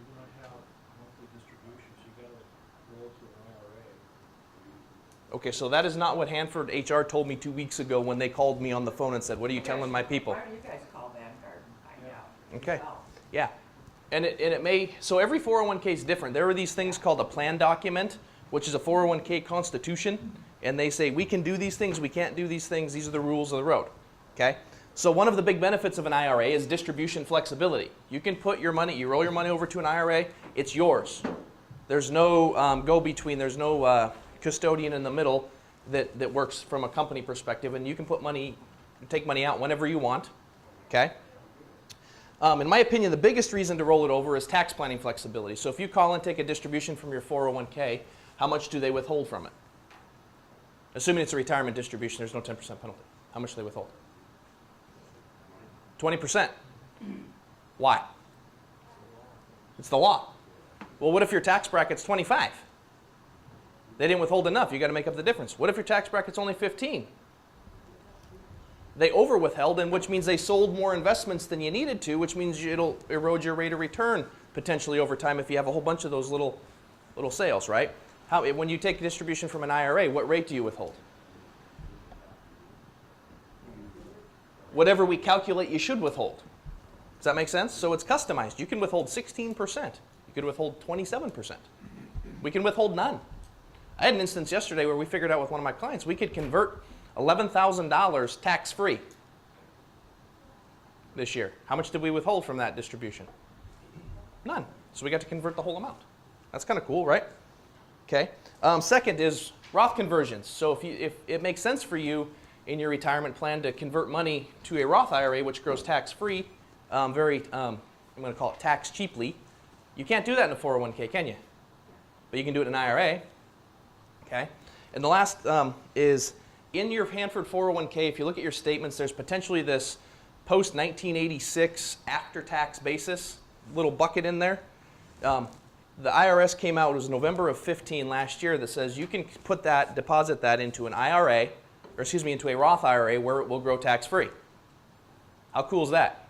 you're going to have monthly distributions, to an IRA. Okay, so that is not what Hanford HR told me 2 weeks ago when they called me on the phone and said, what are you telling my people? Why don't you guys call Vanguard and find out? Okay. yourself? Yeah. And it may, so every 401k is different. There are these things called a plan document, which is a 401k constitution, and they say we can do these things, we can't do these things, these are the rules of the road. Okay? So one of the big benefits of an IRA is distribution flexibility. You can put your money, you roll your money over to an IRA, it's yours. There's no go-between, there's no custodian in the middle that works from a company perspective, and you can put money, take money out whenever you want. Okay? In my opinion, the biggest reason to roll it over is tax planning flexibility. So if you call and take a distribution from your 401k, how much do they withhold from it? Assuming it's a retirement distribution, there's no 10% penalty. How much do they withhold? 20%. Why? It's the law. Well, what if your tax bracket's 25? They didn't withhold enough. You got to make up the difference. What if your tax bracket's only 15? They over withheld, and which means they sold more investments than you needed to, which means it'll erode your rate of return potentially over time if you have a whole bunch of those little sales, right? When you take a distribution from an IRA, what rate do you withhold? Whatever we calculate you should withhold. Does that make sense? So it's customized. You can withhold 16%. You could withhold 27%. We can withhold none. I had an instance yesterday where we figured out with one of my clients we could convert $11,000 tax-free this year. How much did we withhold from that distribution? None. So we got to convert the whole amount. That's kind of cool, right? Okay. Second is Roth conversions. So if it makes sense for you in your retirement plan to convert money to a Roth IRA, which grows tax-free, I'm going to call it tax cheaply, you can't do that in a 401k, can you? But you can do it in an IRA. Okay. And the last is in your Hanford 401k, if you look at your statements, there's potentially this post-1986 after-tax basis little bucket in there. The IRS came out, it was November of 15 last year, that says you can put that, deposit that into an IRA, or excuse me, into a Roth IRA where it will grow tax-free. How cool is that?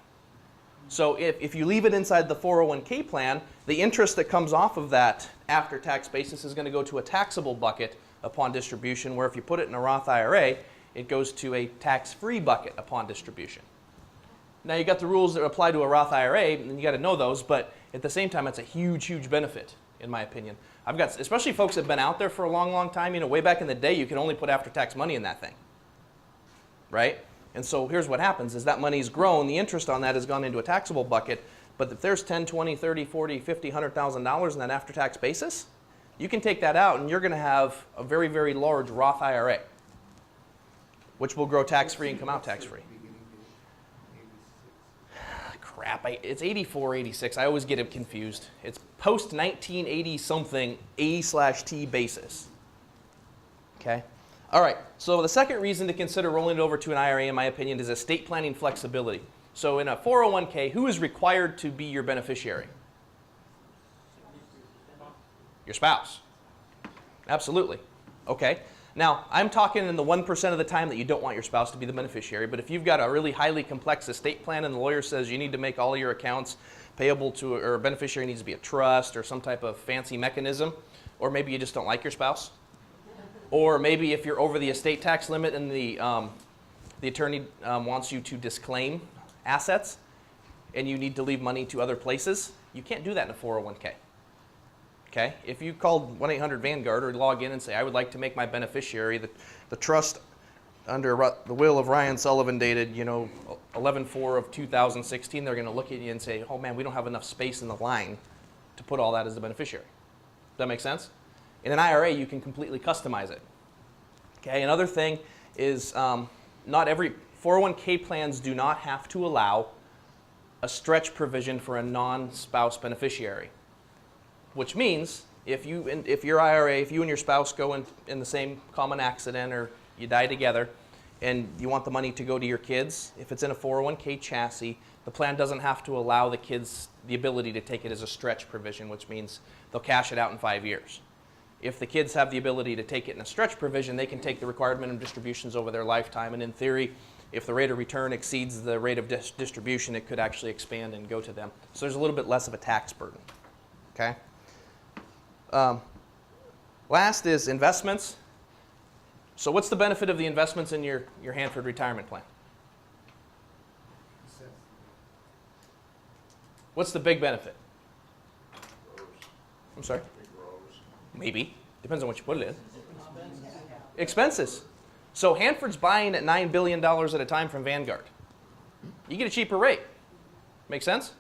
So if you leave it inside the 401k plan, the interest that comes off of that after-tax basis is going to go to a taxable bucket upon distribution, where if you put it in a Roth IRA, it goes to a tax-free bucket upon distribution. Now you got the rules that apply to a Roth IRA, and you got to know those, but at the same time, it's a huge, huge benefit, in my opinion. I've got, especially folks that have been out there for a long, long time, you know, way back in the day, you could only put after-tax money in that thing, right? And so here's what happens, is that money's grown, the interest on that has gone into a taxable bucket, but if there's 10, 20, 30, 40, 50, $100,000 in that after-tax basis, you can take that out and you're going to have a very, very large Roth IRA, which will grow tax-free and come out tax-free. Crap, it's 84, 86. I always get it confused. It's post-1980 something A/T basis. Okay? All right, so the second reason to consider rolling it over to an IRA, in my opinion, is estate planning flexibility. So in a 401k, who is required to be your beneficiary? Your spouse. Absolutely. Okay. Now, I'm talking in the 1% of the time that you don't want your spouse to be the beneficiary, but if you've got a really highly complex estate plan and the lawyer says you need to make all your accounts payable to, or a beneficiary needs to be a trust or some type of fancy mechanism, or maybe you just don't like your spouse, or maybe if you're over the estate tax limit and the attorney wants you to disclaim assets and you need to leave money to other places, you can't do that in a 401k. Okay? If you called 1-800-VANGUARD or log in and say, I would like to make my beneficiary the trust under the will of Ryan Sullivan dated, 11/4 of 2016, they're going to look at you and say, oh man, we don't have enough space in the line to put all that as the beneficiary. Does that make sense? In an IRA, you can completely customize it. Okay? Another thing is not every 401k plans do not have to allow a stretch provision for a non-spouse beneficiary. Which means if your IRA, if you and your spouse go in the same common accident or you die together and you want the money to go to your kids, if it's in a 401k chassis, the plan doesn't have to allow the kids the ability to take it as a stretch provision, which means they'll cash it out in 5 years. If the kids have the ability to take it in a stretch provision, they can take the required minimum distributions over their lifetime, and in theory, if the rate of return exceeds the rate of distribution, it could actually expand and go to them. So there's a little bit less of a tax burden. Okay? Last is investments. So what's the benefit of the investments in your Hanford retirement plan? What's the big benefit? I'm sorry? Maybe. Depends on what you put it in. Expenses. So Hanford's buying at $9 billion at a time from Vanguard. You get a cheaper rate. Make sense?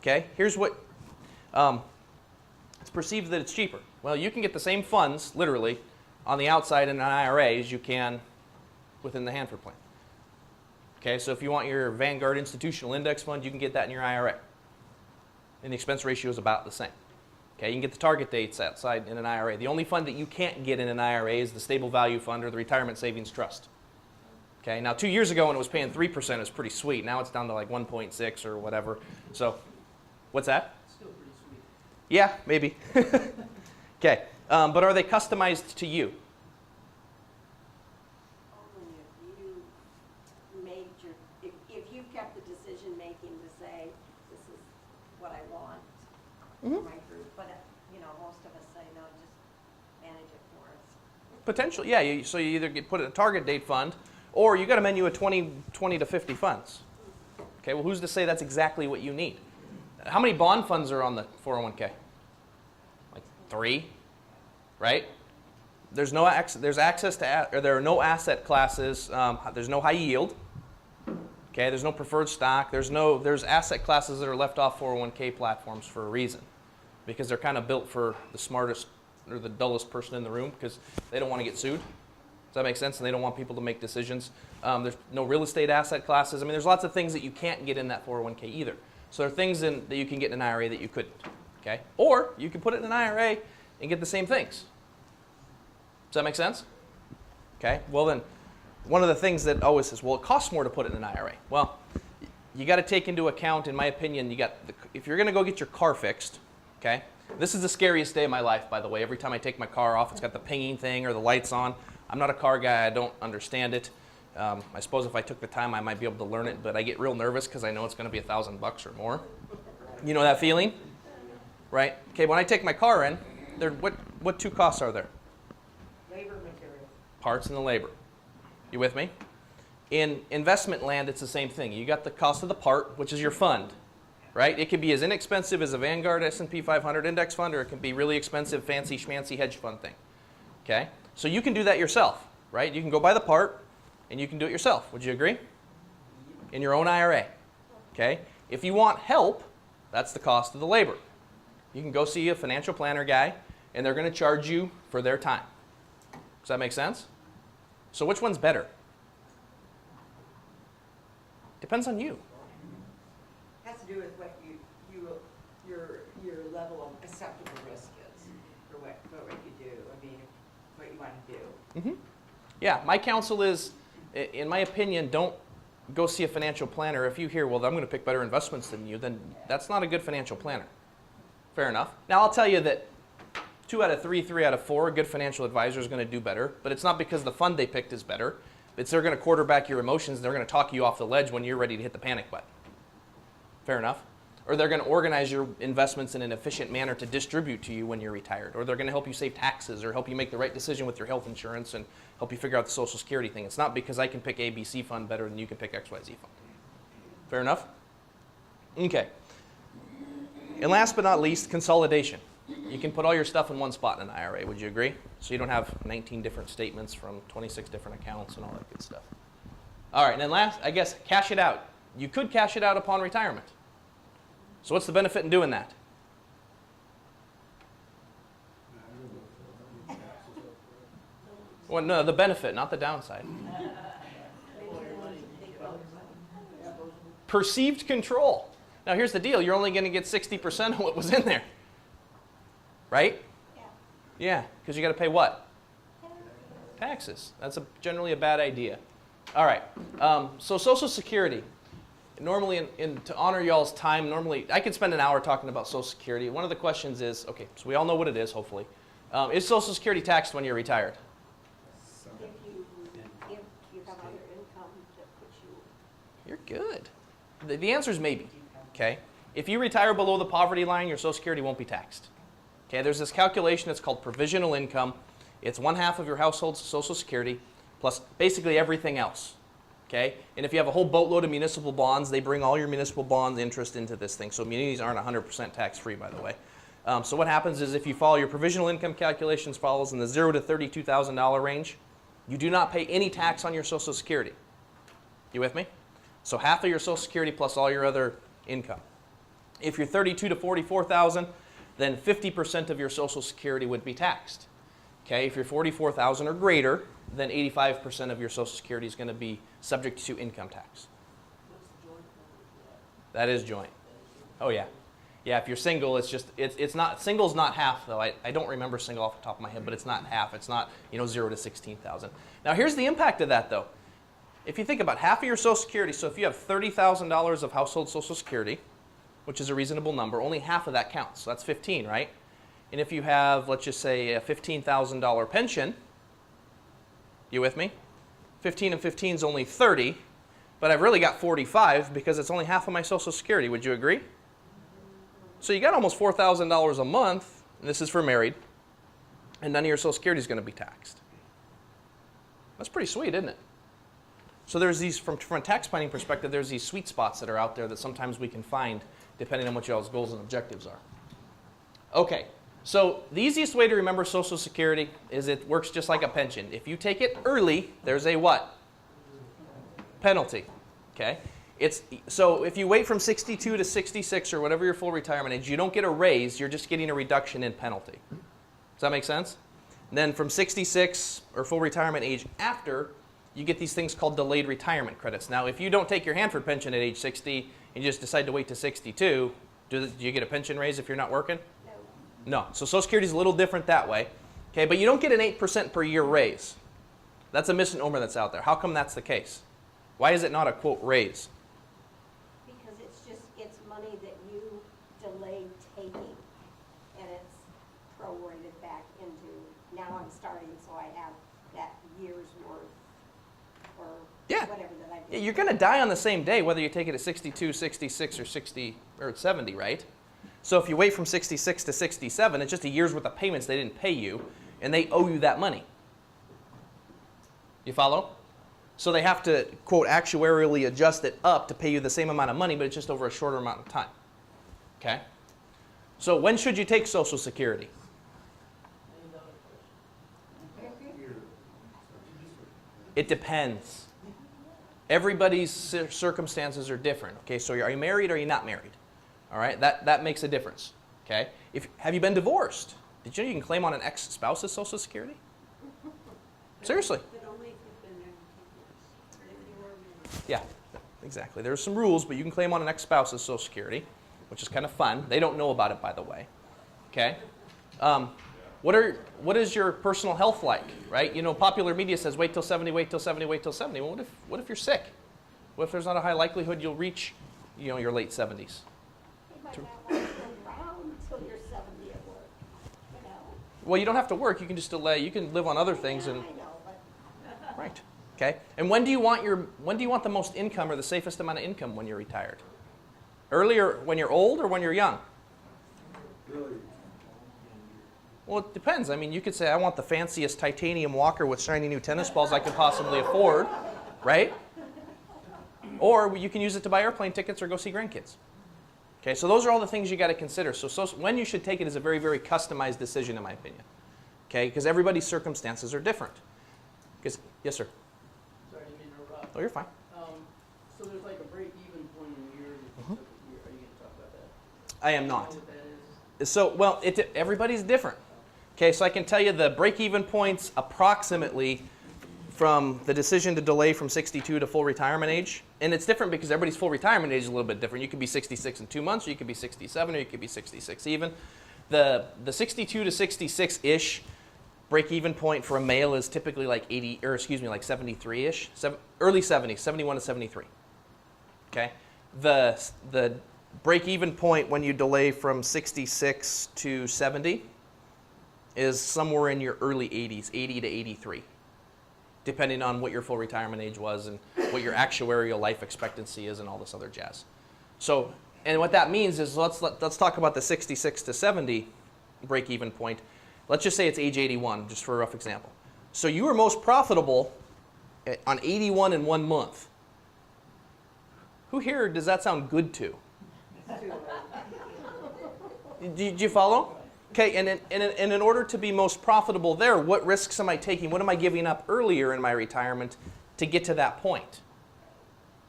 Okay, here's what, it's perceived that it's cheaper. Well, you can get the same funds, literally, on the outside in an IRA as you can within the Hanford plan. Okay, so if you want your Vanguard institutional index fund, you can get that in your IRA. And the expense ratio is about the same. Okay, you can get the target dates outside in an IRA. The only fund that you can't get in an IRA is the stable value fund or the retirement savings trust. Okay, now 2 years ago when it was paying 3%, it was pretty sweet. Now it's down to like 1.6 or whatever. So, what's that? Still pretty sweet. Yeah, maybe. Okay, but are they customized to you? Only if you made your, if you kept the decision making to say, this is what I want for my group, but, you know, most of us say, no, just manage it for us. Potentially, yeah. So you either put in a target date fund, or you got a menu of 20 to 50 funds. Okay, well, who's to say that's exactly what you need? How many bond funds are on the 401k? Like 3, right? There's no there's access to, or there are no asset classes. There's no high yield. Okay, there's no preferred stock. There's asset classes that are left off 401k platforms for a reason, because they're kind of built for the smartest or the dullest person in the room, because they don't want to get sued. Does that make sense? And they don't want people to make decisions. There's no real estate asset classes. I mean, there's lots of things that you can't get in that 401k either. So there are things that you can get in an IRA that you couldn't. Okay? Or you can put it in an IRA and get the same things. Does that make sense? Okay? Well then, one of the things that always says, well, it costs more to put it in an IRA. Well, you got to take into account, in my opinion, if you're going to go get your car fixed, okay? This is the scariest day of my life, by the way. Every time I take my car off, it's got the pinging thing or the lights on. I'm not a car guy. I don't understand it. I suppose if I took the time, I might be able to learn it, but I get real nervous because I know it's going to be $1,000 or more. You know that feeling? Right? Okay, when I take my car in, what 2 costs are there? Labor material. Parts and the labor. You with me? In investment land, it's the same thing. You got the cost of the part, which is your fund, right? It can be as inexpensive as a Vanguard S&P 500 index fund, or it can be really expensive, fancy schmancy hedge fund thing. Okay? So you can do that yourself, right? You can go buy the part, and you can do it yourself. Would you agree? In your own IRA. Okay? If you want help, that's the cost of the labor. You can go see a financial planner guy, and they're going to charge you for their time. Does that make sense? So which one's better? Depends on you. Has to do with what your level of acceptable risk is for what you do. I mean, what you want to do. Mm-hmm. Yeah, my counsel is, in my opinion, don't go see a financial planner. If you hear, well, I'm going to pick better investments than you, then that's not a good financial planner. Fair enough. Now, I'll tell you that 2 out of 3, 3 out of 4, a good financial advisor is going to do better, but it's not because the fund they picked is better. It's they're going to quarterback your emotions, and they're going to talk you off the ledge when you're ready to hit the panic button. Fair enough. Or they're going to organize your investments in an efficient manner to distribute to you when you're retired. Or they're going to help you save taxes or help you make the right decision with your health insurance and help you figure out the Social Security thing. It's not because I can pick ABC fund better than you can pick XYZ fund. Fair enough? Okay. And last but not least, consolidation. You can put all your stuff in one spot in an IRA. Would you agree? So you don't have 19 different statements from 26 different accounts and all that good stuff. All right, and then last, I guess, cash it out. You could cash it out upon retirement. So what's the benefit in doing that? Well, no, the benefit, not the downside. Perceived control. Now here's the deal. You're only going to get 60% of what was in there. Right? Yeah. Yeah, because you got to pay what? Taxes. That's generally a bad idea. All right. So Social Security. Normally, to honor y'all's time, normally I could spend an hour talking about Social Security. One of the questions is, okay, so we all know what it is, hopefully. Is Social Security taxed when you're retired? If you have other income that puts you. You're good. The answer is maybe. Okay. If you retire below the poverty line, your Social Security won't be taxed. Okay, there's this calculation that's called provisional income. It's 1/2 of your household's Social Security plus basically everything else. Okay, and if you have a whole boatload of municipal bonds, they bring all your municipal bonds interest into this thing. So munis aren't 100% tax-free, by the way. So what happens is if you follow your provisional income calculations follows in the $0 to $32,000 range, you do not pay any tax on your Social Security. You with me? So 1/2 of your Social Security plus all your other income. If you're 32 to 44,000, then 50% of your Social Security would be taxed. Okay, if you're 44,000 or greater, then 85% of your Social Security is going to be subject to income tax. What's the joint number for That is joint. Oh yeah, yeah. If you're single, it's not single's not half though. I don't remember single off the top of my head, but it's not half. It's not 0 to 16,000. Now here's the impact of that though. If you think about 1/2 of your Social Security, so if you have $30,000 of household Social Security, which is a reasonable number, only 1/2 of that counts. So that's 15, right? And if you have, let's just say, a $15,000 pension, you with me? 15 and 15 is only 30, but I've really got 45 because it's only 1/2 of my Social Security. Would you agree? So you got almost $4,000 a month, and this is for married, and none of your Social Security is going to be taxed. That's pretty sweet, isn't it? So there's these, from a tax planning perspective, there's these sweet spots that are out there that sometimes we can find depending on what y'all's goals and objectives are. Okay, so the easiest way to remember Social Security is it works just like a pension. If you take it early, there's a what? Penalty, okay? So if you wait from 62 to 66 or whatever your full retirement age, you don't get a raise, you're just getting a reduction in penalty. Does that make sense? And then from 66 or full retirement age after, you get these things called delayed retirement credits. Now, if you don't take your Hanford pension at age 60 and you just decide to wait to 62, do you get a pension raise if you're not working? No. So Social Security is a little different that way. Okay, but you don't get an 8% per year raise. That's a misnomer that's out there. How come that's the case? Why is it not a, quote, raise? Because it's money that you delayed taking, and it's prorated back into, now I'm starting, so I have that year's worth, or Yeah. whatever that I Yeah, did. you're going to die on the same day whether you take it at 62, 66, or 60, or at 70, right? So if you wait from 66 to 67, it's just a year's worth of payments they didn't pay you, and they owe you that money. You follow? So they have to, quote, actuarially adjust it up to pay you the same amount of money, but it's just over a shorter amount of time. Okay? So when should you take Social Security? It depends. Everybody's circumstances are different. Okay, so are you married or are you not married? All right, that makes a difference. Okay, have you been divorced? Did you know you can claim on an ex-spouse's Social Security? Seriously? But only if you've been there 10 years. If you were married. Yeah, exactly. There's some rules, but you can claim on an ex-spouse's Social Security, which is kind of fun. They don't know about it, by the way. Okay. What is your personal health like, right? You know, popular media says wait till 70, wait till 70, wait till 70. Well, what if you're sick? What if there's not a high likelihood you'll reach, your late 70s? You might not want to go around until you're 70 at work, you know? Well, you don't have to work. You can just delay. You can live on other things, and I know, but right. Okay. And when do you want the most income or the safest amount of income when you're retired? Earlier, when you're old, or when you're young? Well, it depends. I mean, you could say, I want the fanciest titanium walker with shiny new tennis balls I could possibly afford, right? Or you can use it to buy airplane tickets or go see grandkids. Okay, so those are all the things you got to consider. So when you should take it is a very, very customized decision, in my opinion. Okay, because everybody's circumstances are different. Yes, sir. Sorry, I didn't mean to interrupt. Oh, you're fine. So there's like a break-even point in years if you took a year. Are you going to talk about that? I am Do you know not. what that is? So, well, everybody's different. Okay, so I can tell you the break-even points approximately from the decision to delay from 62 to full retirement age. And it's different because everybody's full retirement age is a little bit different. You could be 66 in 2 months, or you could be 67, or you could be 66 even. The 62 to 66-ish break-even point for a male is typically like 73-ish, early 70s, 71 to 73. Okay, the break-even point when you delay from 66 to 70 is somewhere in your early 80s, 80 to 83, depending on what your full retirement age was and what your actuarial life expectancy is and all this other jazz. So, and what that means is let's talk about the 66 to 70. break-even point. Let's just say it's age 81, just for a rough example. So you were most profitable on 81 in 1 month. Who here does that sound good to? Did you follow? Okay, and in order to be most profitable there, what risks am I taking? What am I giving up earlier in my retirement to get to that point?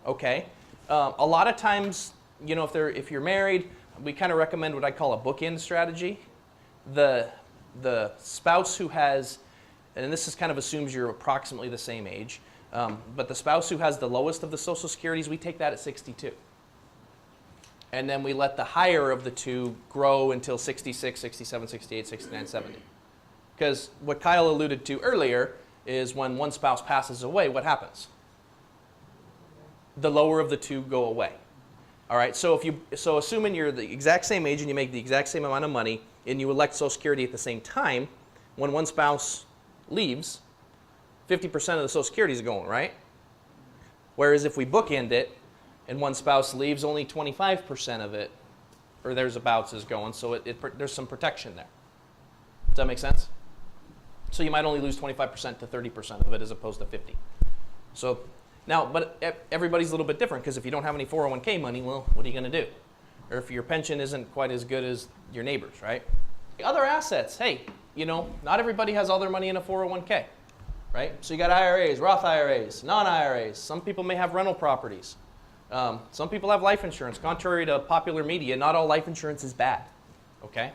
Okay, a lot of times, you know, if you're married, we kind of recommend what I call a bookend strategy. The spouse who has, and this is kind of assumes you're approximately the same age, but the spouse who has the lowest of the Social Securities, we take that at 62. And then we let the higher of the two grow until 66, 67, 68, 69, 70. Because what Kyle alluded to earlier is when one spouse passes away, what happens? The lower of the two go away. All right, so assuming you're the exact same age and you make the exact same amount of money and you elect Social Security at the same time, when one spouse leaves, 50% of the Social Security is going, right? Whereas if we bookend it, and one spouse leaves, only 25% of it, or thereabouts, is going, so there's some protection there. Does that make sense? So you might only lose 25% to 30% of it as opposed to 50. So now, but everybody's a little bit different, because if you don't have any 401k money, well, what are you going to do? Or if your pension isn't quite as good as your neighbor's, right? Other assets, hey, you know, not everybody has all their money in a 401k, right? So you got IRAs, Roth IRAs, non-IRAs. Some people may have rental properties. Some people have life insurance. Contrary to popular media, not all life insurance is bad, okay?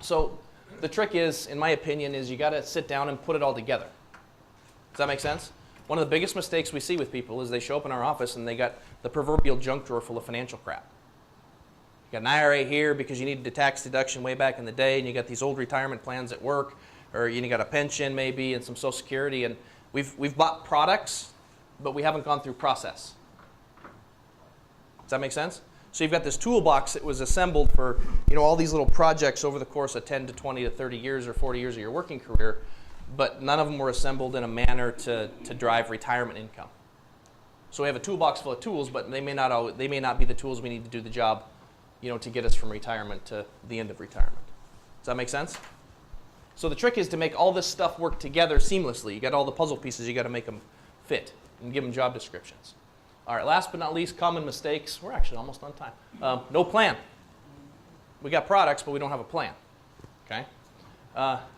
So the trick is, in my opinion, is you got to sit down and put it all together. Does that make sense? One of the biggest mistakes we see with people is they show up in our office and they got the proverbial junk drawer full of financial crap. You got an IRA here because you needed a tax deduction way back in the day, and you got these old retirement plans at work, or you got a pension maybe and some Social Security, and we've bought products, but we haven't gone through process. Does that make sense? So you've got this toolbox that was assembled for, you know, all these little projects over the course of 10 to 20 to 30 years or 40 years of your working career, but none of them were assembled in a manner to drive retirement income. So we have a toolbox full of tools, but they may not be the tools we need to do the job, you know, to get us from retirement to the end of retirement. Does that make sense? So the trick is to make all this stuff work together seamlessly. You got all the puzzle pieces, you got to make them fit and give them job descriptions. All right, last but not least, common mistakes. We're actually almost on time. No plan. We got products, but we don't have a plan. Okay.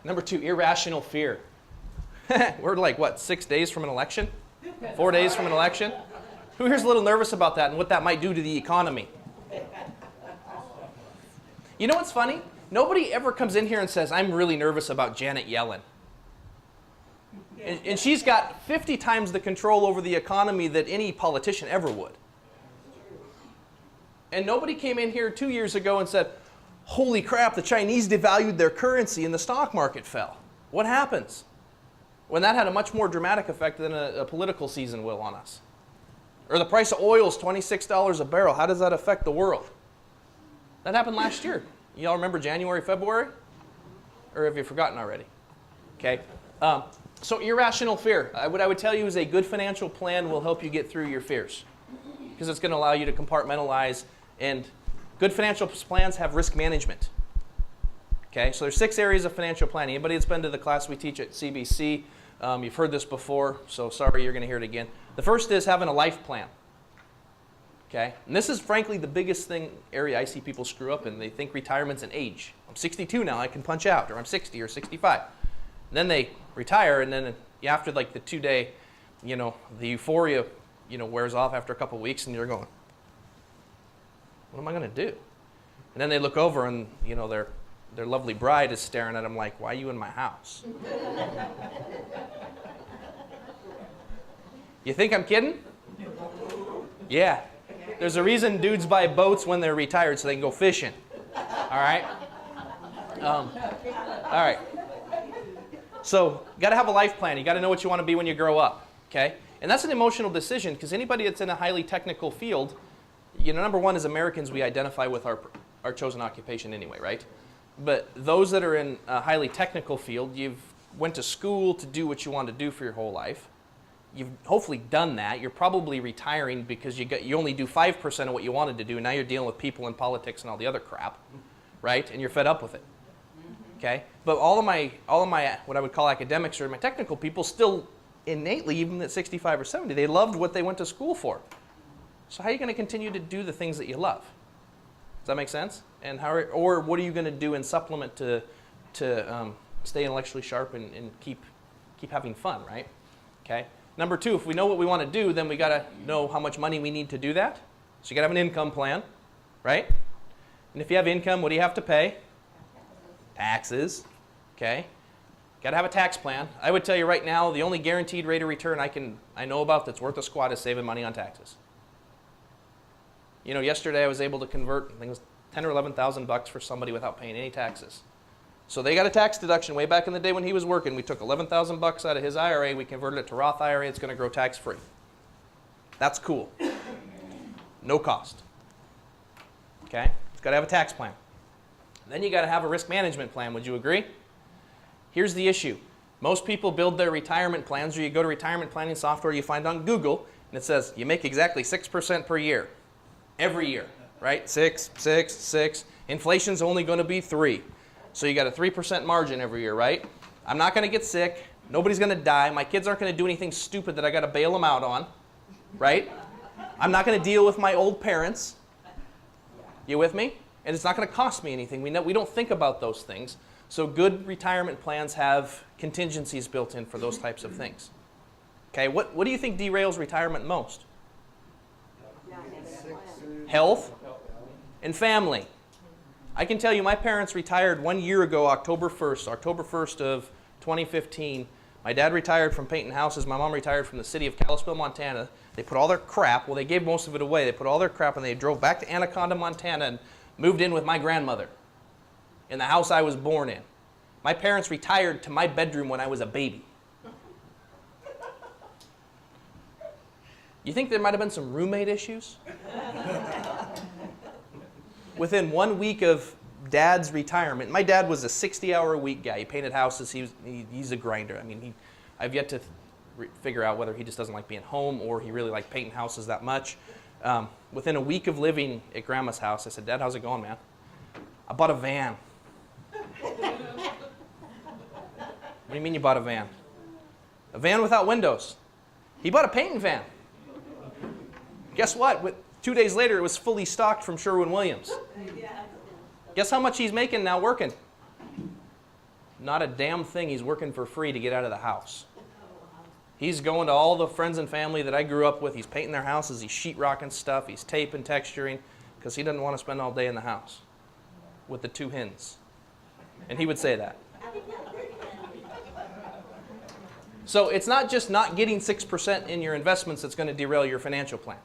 Number 2, irrational fear. We're like, what, 6 days from an election? 4 days from an election? Who here's a little nervous about that and what that might do to the economy? You know what's funny? Nobody ever comes in here and says, I'm really nervous about Janet Yellen. And she's got 50 times the control over the economy that any politician ever would. And nobody came in here 2 years ago and said, holy crap, the Chinese devalued their currency and the stock market fell. What happens? When that had a much more dramatic effect than a political season will on us. Or the price of oil is $26 a barrel. How does that affect the world? That happened last year. You all remember January, February? Or have you forgotten already? Okay. So irrational fear. What I would tell you is a good financial plan will help you get through your fears, because it's going to allow you to compartmentalize, and good financial plans have risk management. Okay, so there's 6 areas of financial planning. Anybody that's been to the class we teach at CBC, you've heard this before, so sorry you're going to hear it again. The first is having a life plan. Okay, and this is frankly the biggest area I see people screw up in. They think retirement's an age. I'm 62 now, I can punch out, or I'm 60 or 65. And then they retire, and then after like the 2-day, you know, the euphoria, you know, wears off after a couple of weeks, and you're going, what am I going to do? And then they look over, and you know, their lovely bride is staring at them like, why are you in my house? You think I'm kidding? Yeah. There's a reason dudes buy boats when they're retired, so they can go fishing. All right? All right. So you got to have a life plan. You got to know what you want to be when you grow up. Okay? And that's an emotional decision, because anybody that's in a highly technical field, you know, number one, as Americans, we identify with our chosen occupation anyway, right? But those that are in a highly technical field, you've went to school to do what you want to do for your whole life. You've hopefully done that. You're probably retiring because you only do 5% of what you wanted to do, and now you're dealing with people and politics and all the other crap, right? And you're fed up with it. Okay? But all of my what I would call academics or my technical people still innately, even at 65 or 70, they loved what they went to school for. So how are you going to continue to do the things that you love? Does that make sense? And or what are you going to do in supplement to stay intellectually sharp and keep having fun, right? Okay. Number two, if we know what we want to do, then we got to know how much money we need to do that. So you got to have an income plan, right? And if you have income, what do you have to pay? Taxes. Okay. Got to have a tax plan. I would tell you right now, the only guaranteed rate of return I know about that's worth a squat is saving money on taxes. You know, yesterday I was able to convert, I think it was $10,000 or $11,000 for somebody without paying any taxes. So they got a tax deduction way back in the day when he was working. We took $11,000 out of his IRA, we converted it to Roth IRA, it's going to grow tax-free. That's cool. No cost. Okay? It's got to have a tax plan. Then you got to have a risk management plan, would you agree? Here's the issue. Most people build their retirement plans, or you go to retirement planning software you find on Google, and it says you make exactly 6% per year. Every year, right? 6, 6, 6. Inflation's only going to be 3. So you got a 3% margin every year, right? I'm not going to get sick. Nobody's going to die. My kids aren't going to do anything stupid that I got to bail them out on, right? I'm not going to deal with my old parents. You with me? And it's not going to cost me anything. We don't think about those things. So good retirement plans have contingencies built in for those types of things. Okay, what do you think derails retirement most? Health and family. I can tell you my parents retired 1 year ago, October 1st of 2015. My dad retired from painting houses. My mom retired from the city of Kalispell, Montana. They put all their crap, well, they gave most of it away. They put all their crap and they drove back to Anaconda, Montana and moved in with my grandmother in the house I was born in. My parents retired to my bedroom when I was a baby. You think there might have been some roommate issues? Within 1 week of Dad's retirement, my dad was a 60-hour-a-week guy. He painted houses. He's a grinder. I mean, I've yet to figure out whether he just doesn't like being home or he really liked painting houses that much. Within a week of living at Grandma's house, I said, Dad, how's it going, man? I bought a van. What do you mean you bought a van? A van without windows. He bought a painting van. Guess what? 2 days later, it was fully stocked from Sherwin-Williams. Guess how much he's making now working? Not a damn thing. He's working for free to get out of the house. He's going to all the friends and family that I grew up with. He's painting their houses. He's sheetrocking stuff. He's taping, texturing, because he doesn't want to spend all day in the house with the 2 hens. And he would say that. So it's not just not getting 6% in your investments that's going to derail your financial plan.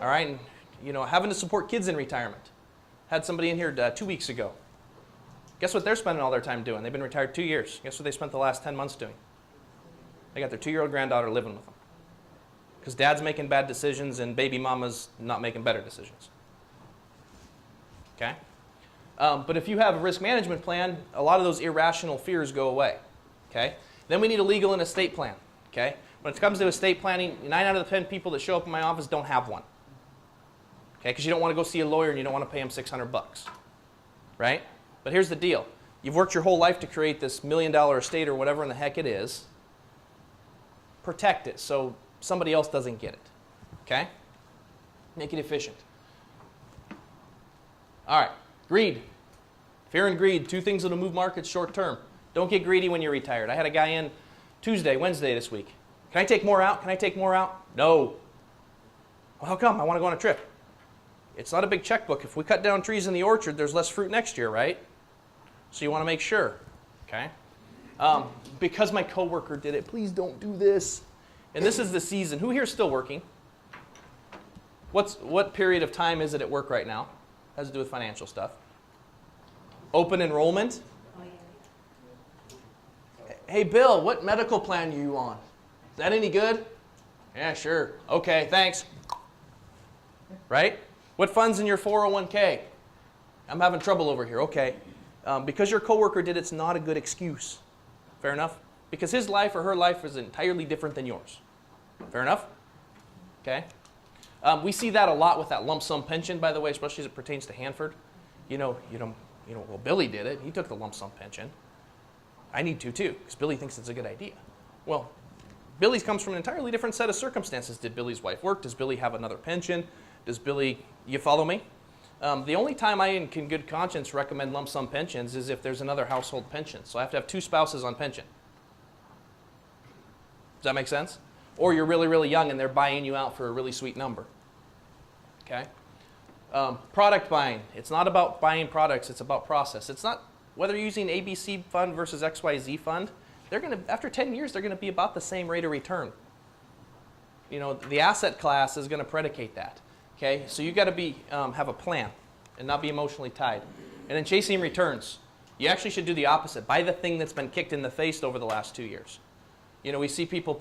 All right? And, you know, having to support kids in retirement. Had somebody in here 2 weeks ago. Guess what they're spending all their time doing? They've been retired 2 years. Guess what they spent the last 10 months doing? They got their 2-year-old granddaughter living with them. Because dad's making bad decisions and baby mama's not making better decisions. Okay? But if you have a risk management plan, a lot of those irrational fears go away. Okay? Then we need a legal and estate plan. Okay? When it comes to estate planning, 9 out of the 10 people that show up in my office don't have one. Okay? Because you don't want to go see a lawyer and you don't want to pay him $600. Right? But here's the deal. You've worked your whole life to create this $1 million estate or whatever in the heck it is. Protect it so somebody else doesn't get it. Okay? Make it efficient. All right. Greed. Fear and greed, 2 things that'll move markets short term. Don't get greedy when you're retired. I had a guy in Wednesday this week. Can I take more out? Can I take more out? No. Well, how come? I want to go on a trip. It's not a big checkbook. If we cut down trees in the orchard, there's less fruit next year, right? So you want to make sure. Okay? Because my coworker did it, please don't do this. And this is the season. Who here is still working? What period of time is it at work right now? Has to do with financial stuff. Open enrollment. Hey, Bill, what medical plan are you on? Is that any good? Yeah, sure. Okay, thanks. Right? What fund's in your 401k? I'm having trouble over here. Okay. Because your coworker did it's not a good excuse. Fair enough? Because his life or her life is entirely different than yours. Fair enough? Okay. We see that a lot with that lump sum pension, by the way, especially as it pertains to Hanford. You know, well, Billy did it. He took the lump sum pension. I need to too, because Billy thinks it's a good idea. Well, Billy's comes from an entirely different set of circumstances. Did Billy's wife work? Does Billy have another pension? Does Billy, you follow me? The only time I, in good conscience, recommend lump sum pensions is if there's another household pension. So I have to have 2 spouses on pension. Does that make sense? Or you're really, really young and they're buying you out for a really sweet number. Okay? Product buying. It's not about buying products, it's about process. It's not whether you're using ABC fund versus XYZ fund. They're going to, after 10 years, they're going to be about the same rate of return. The asset class is going to predicate that. Okay, so you got to be have a plan and not be emotionally tied. And then chasing returns. You actually should do the opposite. Buy the thing that's been kicked in the face over the last 2 years. We see people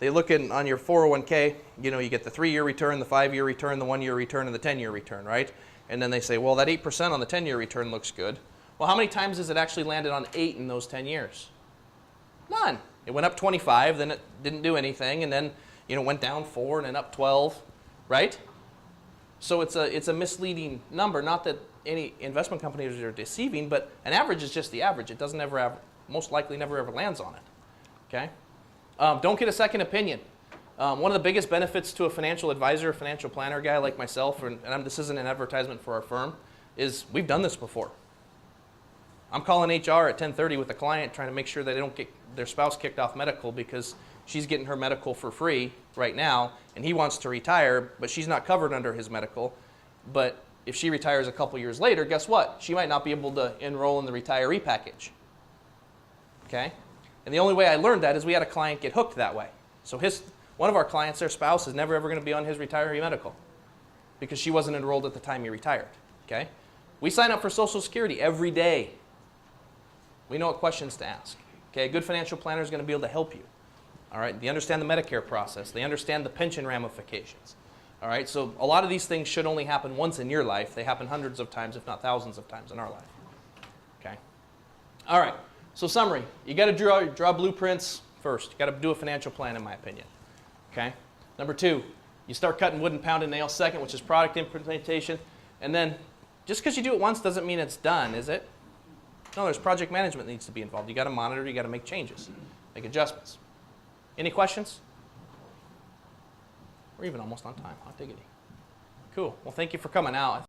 they look on your 401k, you get the 3-year return, the 5-year return, the 1-year return, and the 10-year return, right? And then they say, well, that 8% on the 10-year return looks good. Well, how many times has it actually landed on 8 in those 10 years? None. It went up 25, then it didn't do anything, and then went down 4 and then up 12, right? So it's a misleading number. Not that any investment companies are deceiving, but an average is just the average. It doesn't ever most likely never ever lands on it. Okay? Don't get a second opinion. One of the biggest benefits to a financial advisor, a financial planner guy like myself, and this isn't an advertisement for our firm, is we've done this before. I'm calling HR at 10:30 with a client trying to make sure that they don't get their spouse kicked off medical because she's getting her medical for free right now, and he wants to retire, but she's not covered under his medical. But if she retires a couple years later, guess what? She might not be able to enroll in the retiree package. Okay? And the only way I learned that is we had a client get hooked that way. So one of our clients, their spouse, is never ever going to be on his retiree medical because she wasn't enrolled at the time he retired. Okay? We sign up for Social Security every day. We know what questions to ask. Okay? A good financial planner is going to be able to help you. All right? They understand the Medicare process. They understand the pension ramifications. All right? So a lot of these things should only happen once in your life. They happen hundreds of times, if not thousands of times in our life. Okay? All right. So summary, you got to draw blueprints first. You got to do a financial plan, in my opinion. Okay. Number 2, you start cutting wood and pounding nails second, which is product implementation. And then, just because you do it once doesn't mean it's done, is it? No, there's project management that needs to be involved. You got to monitor. You got to make changes, make adjustments. Any questions? We're even almost on time. Hot diggity. Cool. Well, thank you for coming out.